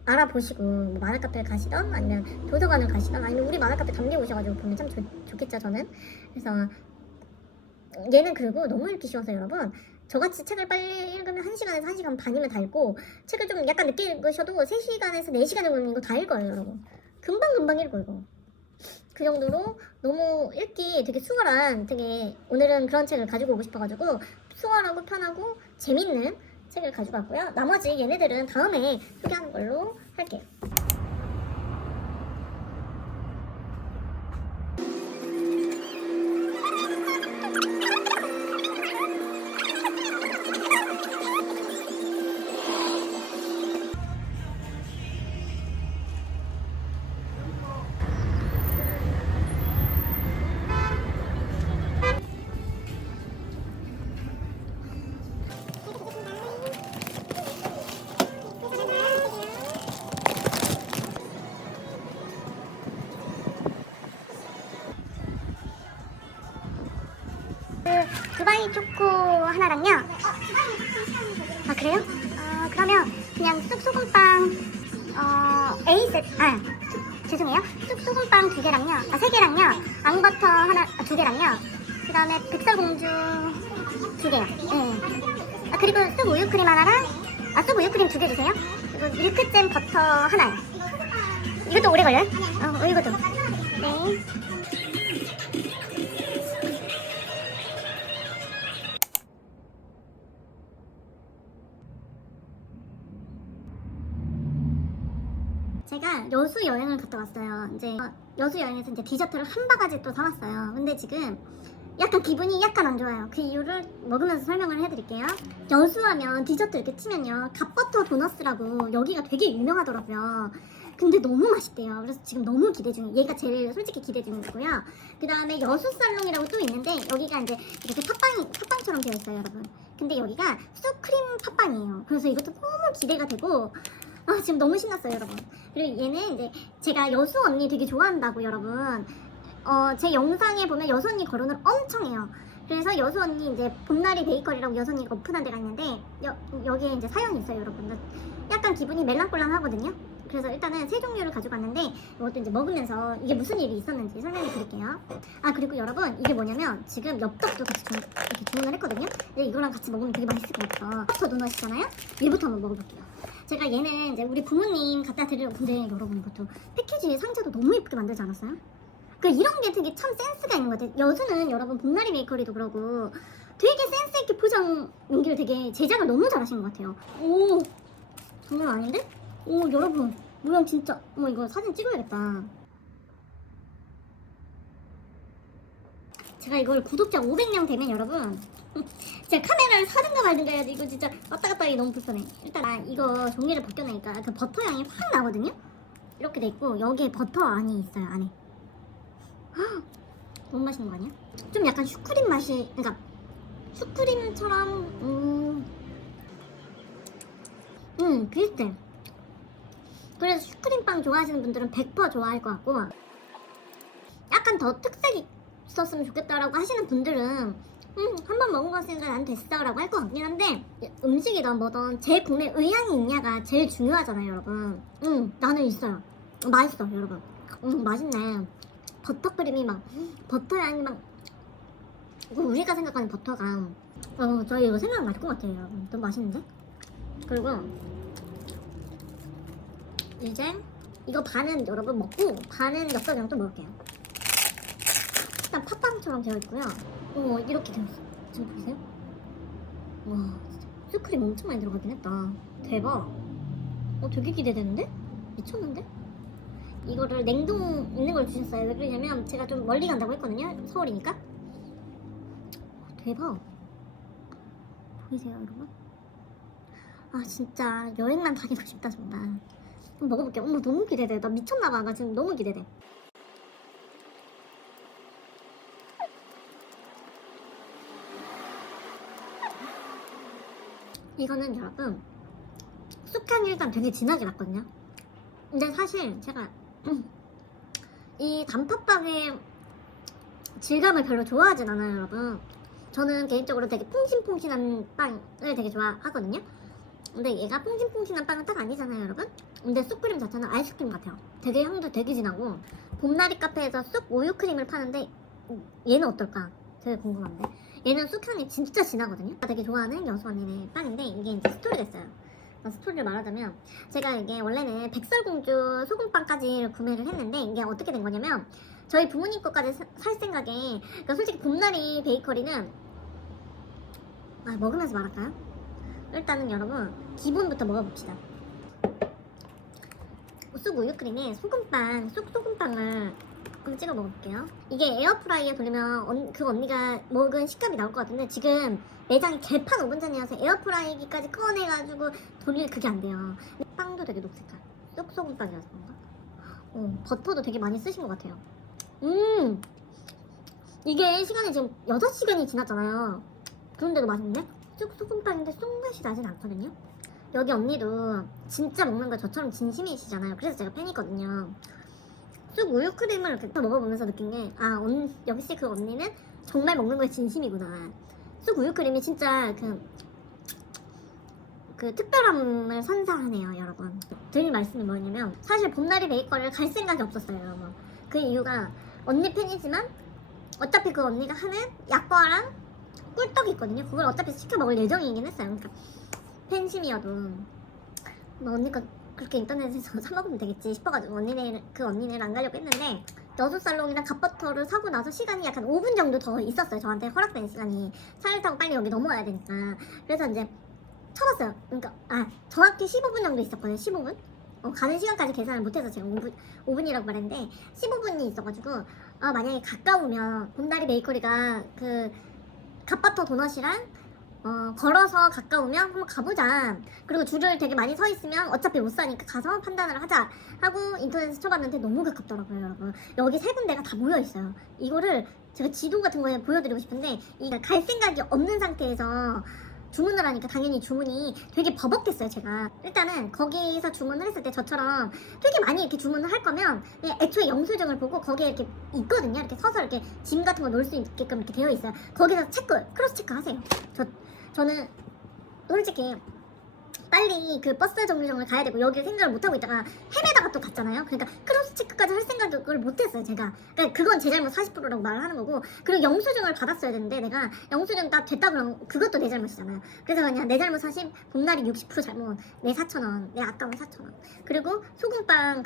알아보시고 뭐 만화카페를 가시던 아니면 도서관을 가시던 아니면 우리 만화카페 담겨 오셔가지고 보면 참 좋겠죠, 저는. 그래서 얘는 그리고 너무 읽기 쉬워서 여러분, 저같이 책을 빨리 읽으면 1시간에서 1시간 반이면 다 읽고, 책을 좀 약간 늦게 읽으셔도 3시간에서 4시간 정도는 이거 다 읽어요, 여러분. 금방 읽어 이거. 그 정도로 너무 읽기 되게 수월한, 되게 오늘은 그런 책을 가지고 오고 싶어가지고 수월하고 편하고 재밌는 책을 가지고 왔고요. 나머지 얘네들은 다음에 소개하는 걸로 할게요. 두바이 초코 하나랑요. 아 그래요? 그러면 그냥 쑥소금빵 죄송해요. 쑥소금빵 2개랑요. 3개랑요. 앙버터 하나 2개랑요. 그 다음에 백설공주 2개요. 네. 그리고 쑥 우유크림 하나랑 쑥 우유크림 2개 주세요. 그리고 밀크잼 버터 하나요. 이것도 오래 걸려요? 이것도. 네. 제가 여수 여행을 갔다 왔어요. 이제 여수 여행에서 이제 디저트를 한 바가지 또 사왔어요. 근데 지금 약간 기분이 약간 안 좋아요. 그 이유를 먹으면서 설명을 해드릴게요. 여수하면 디저트 이렇게 치면요, 갓버터 도너스라고 여기가 되게 유명하더라고요. 근데 너무 맛있대요. 그래서 지금 너무 기대 중이에요. 얘가 제일 솔직히 기대 중이고요. 그 다음에 여수 살롱이라고 또 있는데, 여기가 이제 이렇게 팥빵처럼 되어 있어요, 여러분. 근데 여기가 쑥크림 팥빵이에요. 그래서 이것도 너무 기대가 되고, 지금 너무 신났어요, 여러분. 그리고 얘는 이제 제가 여수 언니 되게 좋아한다고, 여러분. 제 영상에 보면 여수 언니 거론을 엄청 해요. 그래서 여수 언니 이제 봄나리 베이커리라고 여수 언니가 오픈한 데가 있는데, 여기에 이제 사연이 있어요, 여러분. 약간 기분이 멜랑꼴랑하거든요. 그래서 일단은 3종류를 가지고 왔는데, 이것도 이제 먹으면서 이게 무슨 일이 있었는지 설명해 드릴게요. 그리고 여러분, 이게 뭐냐면 지금 엽떡도 같이 이렇게 주문을 했거든요. 근데 이거랑 같이 먹으면 되게 맛있을 것 같아요. 저 도넛이잖아요. 얘부터 한번 먹어볼게요. 제가 얘는 이제 우리 부모님 갖다 드리려고. 근데 여러분, 이것도 패키지 상자도 너무 예쁘게 만들지 않았어요? 이런 게 되게 참 센스가 있는 것 같아요. 여수는 여러분 봄나리 베이커리도 그러고 되게 센스 있게 포장 용기를 되게 제작을 너무 잘하신 것 같아요. 오, 장난 아닌데? 오, 여러분 모양 진짜, 이거 사진 찍어야겠다. 제가 이걸 구독자 500명 되면 여러분 제가 카메라를 사든가 말든가 해야지. 이거 진짜 왔다 갔다 하기 너무 불편해. 일단 이거 종이를 벗겨내니까 그 버터 향이 확 나거든요. 이렇게 돼 있고 여기에 버터 안이 있어요, 안에. 너무 맛있는 거 아니야? 좀 약간 슈크림 맛이, 그러니까 슈크림처럼 비슷해. 그래서 슈크림빵 좋아하시는 분들은 100% 좋아할 것 같고, 약간 더 특색이 있었으면 좋겠다라고 하시는 분들은 한번 먹어봤으니까 난 됐어 라고 할 것 같긴 한데, 음식이든 뭐든 제 몸에 의향이 있냐가 제일 중요하잖아요, 여러분. 나는 있어요. 맛있어, 여러분. 맛있네. 버터크림이 막, 버터 향이 막, 우리가 생각하는 버터가, 저희 이거 생각날 것 같아요, 여러분. 너무 맛있는데? 그리고 이제 이거 반은 여러분 먹고 반은 엽떡이랑 또 먹을게요. 일단 팥빵처럼 되어 있고요. 이렇게 되어 있어요. 지금 보세요? 와, 진짜 슈크림 엄청 많이 들어가긴 했다. 대박. 되게 기대되는데? 미쳤는데? 이거를 냉동 있는 걸 주셨어요. 왜 그러냐면 제가 좀 멀리 간다고 했거든요. 서울이니까. 대박. 보이세요, 여러분? 아 진짜 여행만 다니고 싶다 정말. 한번 먹어볼게. 어머 너무 기대돼. 나 미쳤나봐. 나 지금 너무 기대돼. 이거는 여러분 쑥향이 일단 되게 진하게 났거든요. 근데 사실 제가 이 단팥빵의 질감을 별로 좋아하진 않아요 여러분. 저는 개인적으로 되게 퐁신퐁신한 빵을 되게 좋아하거든요. 근데 얘가 퐁신퐁신한 빵은 딱 아니잖아요 여러분. 근데 쑥크림 자체는 아이스크림 같아요. 되게 향도 되게 진하고 봄나리 카페에서 쑥 우유크림을 파는데 얘는 어떨까 되게 궁금한데. 얘는 쑥향이 진짜 진하거든요. 제가 되게 좋아하는 여수 언니네 빵인데 이게 이제 스토리가 있어요. 스토리를 말하자면 제가 이게 원래는 백설공주 소금빵까지 구매를 했는데 이게 어떻게 된 거냐면 저희 부모님 것까지 살 생각에 그러니까 솔직히 봄나리 베이커리는 먹으면서 말할까요? 일단은 여러분 기본부터 먹어봅시다. 쑥 우유크림에 소금빵 소금빵을 한번 찍어 먹어볼게요. 이게 에어프라이어에 돌리면 그 언니가 먹은 식감이 나올 것 같은데 지금 매장이 개판 오븐전이어서 에어프라이기까지 꺼내가지고 돌릴 그게 안 돼요. 빵도 되게 녹색깔. 쑥소금빵이라서 그런가? 버터도 되게 많이 쓰신 것 같아요. 이게 시간이 지금 6시간이 지났잖아요. 그런데도 맛있네? 쑥소금빵인데 쑥맛이 나진 않거든요. 여기 언니도 진짜 먹는 거 저처럼 진심이시잖아요. 그래서 제가 팬이거든요. 쑥 우유크림을 이렇게 먹어보면서 느낀 게 역시 그 언니는 정말 먹는 거에 진심이구나. 쑥 우유크림이 진짜 그 특별함을 선사하네요 여러분. 드릴 말씀이 뭐냐면 사실 봄나리 베이커리를 갈 생각이 없었어요 여러분. 그 이유가 언니 팬이지만 어차피 그 언니가 하는 약과랑 꿀떡이 있거든요. 그걸 어차피 시켜 먹을 예정이긴 했어요. 그러니까 팬심이어도 뭐 언니가 그렇게 인터넷에서 사 먹으면 되겠지 싶어가지고 그 언니네를 안 가려고 했는데 여수살롱이랑 갓버터를 사고 나서 시간이 약간 5분 정도 더 있었어요. 저한테 허락된 시간이. 차를 타고 빨리 여기 넘어와야 되니까. 그래서 이제 쳐봤어요. 그러니까 정확히 15분 정도 있었거든요. 15분? 가는 시간까지 계산을 못해서 제가 5분이라고 말했는데 15분이 있어가지고 만약에 가까우면 봄나리 베이커리가 그 갓버터 도넛이랑 걸어서 가까우면 한번 가보자. 그리고 줄을 되게 많이 서 있으면 어차피 못 사니까 가서 판단을 하자 하고 인터넷에서 쳐봤는데 너무 가깝더라고요 여러분. 여기 3군데가 다 모여있어요. 이거를 제가 지도 같은 거에 보여드리고 싶은데 이게 갈 생각이 없는 상태에서 주문을 하니까 당연히 주문이 되게 버벅댔어요 제가. 일단은 거기서 주문을 했을 때 저처럼 되게 많이 이렇게 주문을 할 거면 그냥 애초에 영수증을 보고 거기에 이렇게 있거든요. 이렇게 서서 이렇게 짐 같은 거 놓을 수 있게끔 이렇게 되어 있어요. 거기서 크로스 체크 하세요. 저는 솔직히 빨리 그 버스 정류장을 가야 되고 여기를 생각을 못하고 있다가 헤매다가 또 갔잖아요. 그러니까 크로스 체크까지 할 생각을 못했어요 제가. 그러니까 그건 제 잘못 40%라고 말을 하는 거고, 그리고 영수증을 받았어야 되는데 내가 영수증 다 됐다 그러면 그것도 내 잘못이잖아요. 그래서 그냥 내 잘못 40, 봄날이 60% 잘못, 내 4,000원, 내 아까운 4,000원. 그리고 소금빵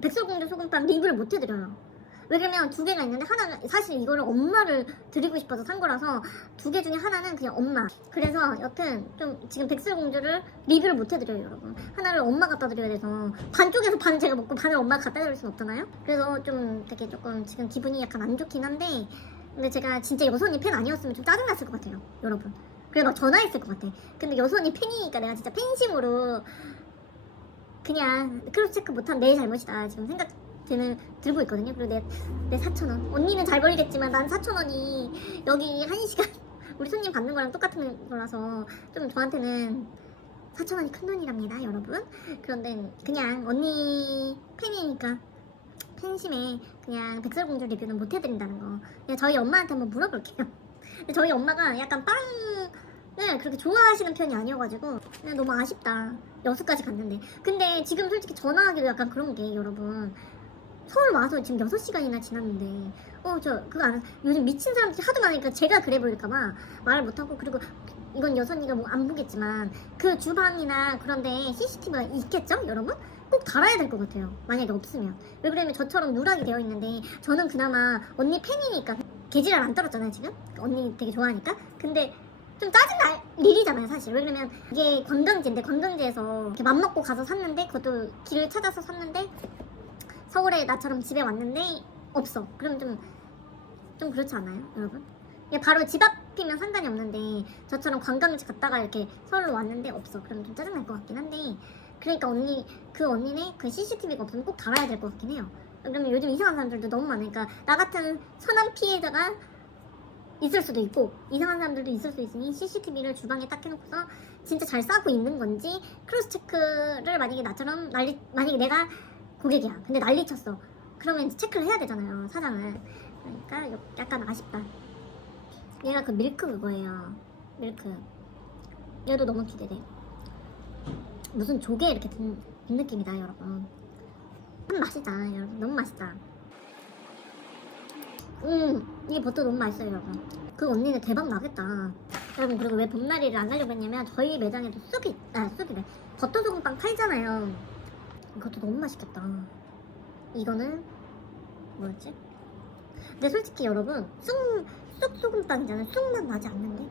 백설공주 소금빵 리뷰를 못 해드려요. 왜 그러면 2개가 있는데 하나는 사실 이거를 엄마를 드리고 싶어서 산 거라서 2개 중에 하나는 그냥 엄마. 그래서 여튼 좀 지금 백설공주를 리뷰를 못 해드려요 여러분. 하나를 엄마 갖다 드려야 돼서 반쪽에서 반을 제가 먹고 반을 엄마가 갖다 드릴 순 없잖아요. 그래서 좀 되게 조금 지금 기분이 약간 안 좋긴 한데, 근데 제가 진짜 여선이 팬 아니었으면 좀 짜증났을 것 같아요 여러분. 그래 막 전화했을 것 같아. 근데 여선이 팬이니까 내가 진짜 팬심으로 그냥 크로스 체크 못한 내 잘못이다 지금 들고 있거든요. 그리고 내 4,000원. 언니는 잘 벌겠지만 난 4,000원이 여기 1시간 우리 손님 받는 거랑 똑같은 거라서 좀 저한테는 4,000원이 큰 돈이랍니다 여러분. 그런데 그냥 언니 팬이니까 팬심에 그냥 백설공주 리뷰는 못 해드린다는 거 그냥 저희 엄마한테 한번 물어볼게요. 근데 저희 엄마가 약간 빵을 그렇게 좋아하시는 편이 아니어가지고 그냥 너무 아쉽다. 여수까지 갔는데. 근데 지금 솔직히 전화하기도 약간 그런 게 여러분, 서울 와서 지금 6시간이나 지났는데 그거 안 요즘 미친 사람들이 하도 많으니까 제가 그래 보일까봐 말을 못하고, 그리고 이건 여선이가 뭐 안 보겠지만 그 주방이나 그런데 CCTV가 있겠죠 여러분? 꼭 달아야 될 것 같아요 만약에 없으면. 왜 그러면 저처럼 누락이 되어 있는데 저는 그나마 언니 팬이니까 개지랄 안 떨었잖아요 지금. 언니 되게 좋아하니까. 근데 좀 짜증날 일이잖아요 사실. 왜 그러면 이게 관광지인데 관광지에서 이렇게 맘먹고 가서 샀는데 그것도 길을 찾아서 샀는데 서울에 나처럼 집에 왔는데 없어. 그럼 좀 그렇지 않아요 여러분? 바로 집 앞에 어차피면 상관이 없는데 저처럼 관광지 갔다가 이렇게 서울로 왔는데 없어. 그러면 좀 짜증날 것 같긴 한데 그러니까 언니네 그 CCTV가 없으면 꼭 달아야 될 것 같긴 해요. 그러면 요즘 이상한 사람들도 너무 많으니까 나 같은 선한 피해자가 있을 수도 있고 이상한 사람들도 있을 수 있으니 CCTV를 주방에 딱 해놓고서 진짜 잘 싸고 있는 건지 크로스 체크를 만약에 나처럼 만약에 내가 고객이야 근데 난리 쳤어 그러면 이제 체크를 해야 되잖아요 사장을. 그러니까 약간 아쉽다. 얘가 그 밀크 그거예요. 밀크 얘도 너무 기대돼. 무슨 조개 이렇게 든 느낌이다 여러분. 맛있다 여러분. 너무 맛있다. 이게 버터 너무 맛있어요 여러분. 그 언니는 대박 나겠다 여러분. 그리고 왜 봄나리를 안 하려고 했냐면 저희 매장에도 쑥이래 버터 소금빵 팔잖아요. 이것도 너무 맛있겠다. 이거는 뭐였지? 근데 솔직히 여러분 쑥 소금빵이잖아요. 쑥맛 나지 않는데?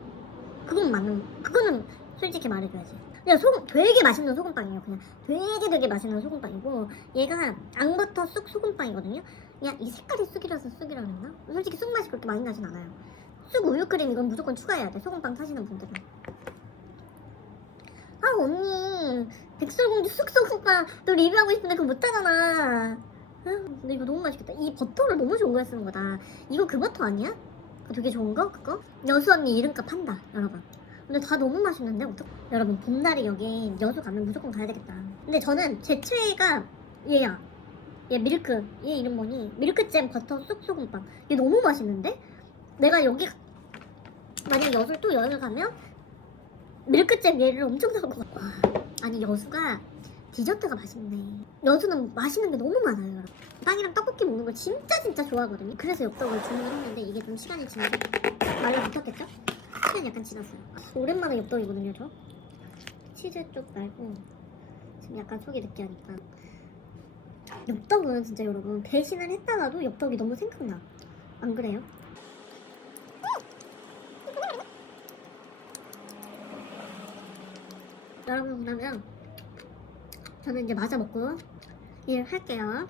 그거는 솔직히 말해줘야지. 그냥 소금 되게 맛있는 소금빵이에요. 그냥 되게 맛있는 소금빵이고 얘가 앙버터 쑥 소금빵이거든요. 그냥 이 색깔이 쑥이라서 쑥이라 그랬나? 솔직히 쑥 맛이 그렇게 많이 나진 않아요. 쑥 우유크림 이건 무조건 추가해야 돼. 소금빵 사시는 분들은. 아 언니 백설공주 쑥 소금빵 너 리뷰하고 싶은데 그거 못하잖아. 근데 이거 너무 맛있겠다. 이 버터를 너무 좋은 거에 쓰는 거다. 이거 그 버터 아니야? 되게 좋은 거? 그거? 여수 언니 이름값 한다 여러분. 근데 다 너무 맛있는데 어떡? 여러분 봄날이 여기 여수 가면 무조건 가야 되겠다. 근데 저는 제 최애가 얘야. 얘 밀크. 얘 이름 뭐니? 밀크잼 버터 쑥 소금빵. 얘 너무 맛있는데? 내가 여기 만약 여수를 또 여행을 가면 밀크잼 얘를 엄청 사올 것 같아. 와, 아니 여수가 디저트가 맛있네. 여수는 맛있는 게 너무 많아요 여러분. 빵이랑 떡볶이 먹는 걸 진짜 좋아하거든요. 그래서 엽떡을 주문을 했는데 이게 좀 시간이 지나서 말로 못하겠죠? 시간이 약간 지났어요. 오랜만에 엽떡이거든요 저. 치즈 쪽 말고 지금 약간 속이 느끼하니까. 엽떡은 진짜 여러분 배신을 했다가도 엽떡이 너무 생각나. 안 그래요? 여러분 그러면 저는 이제 마저 먹고 일할게요.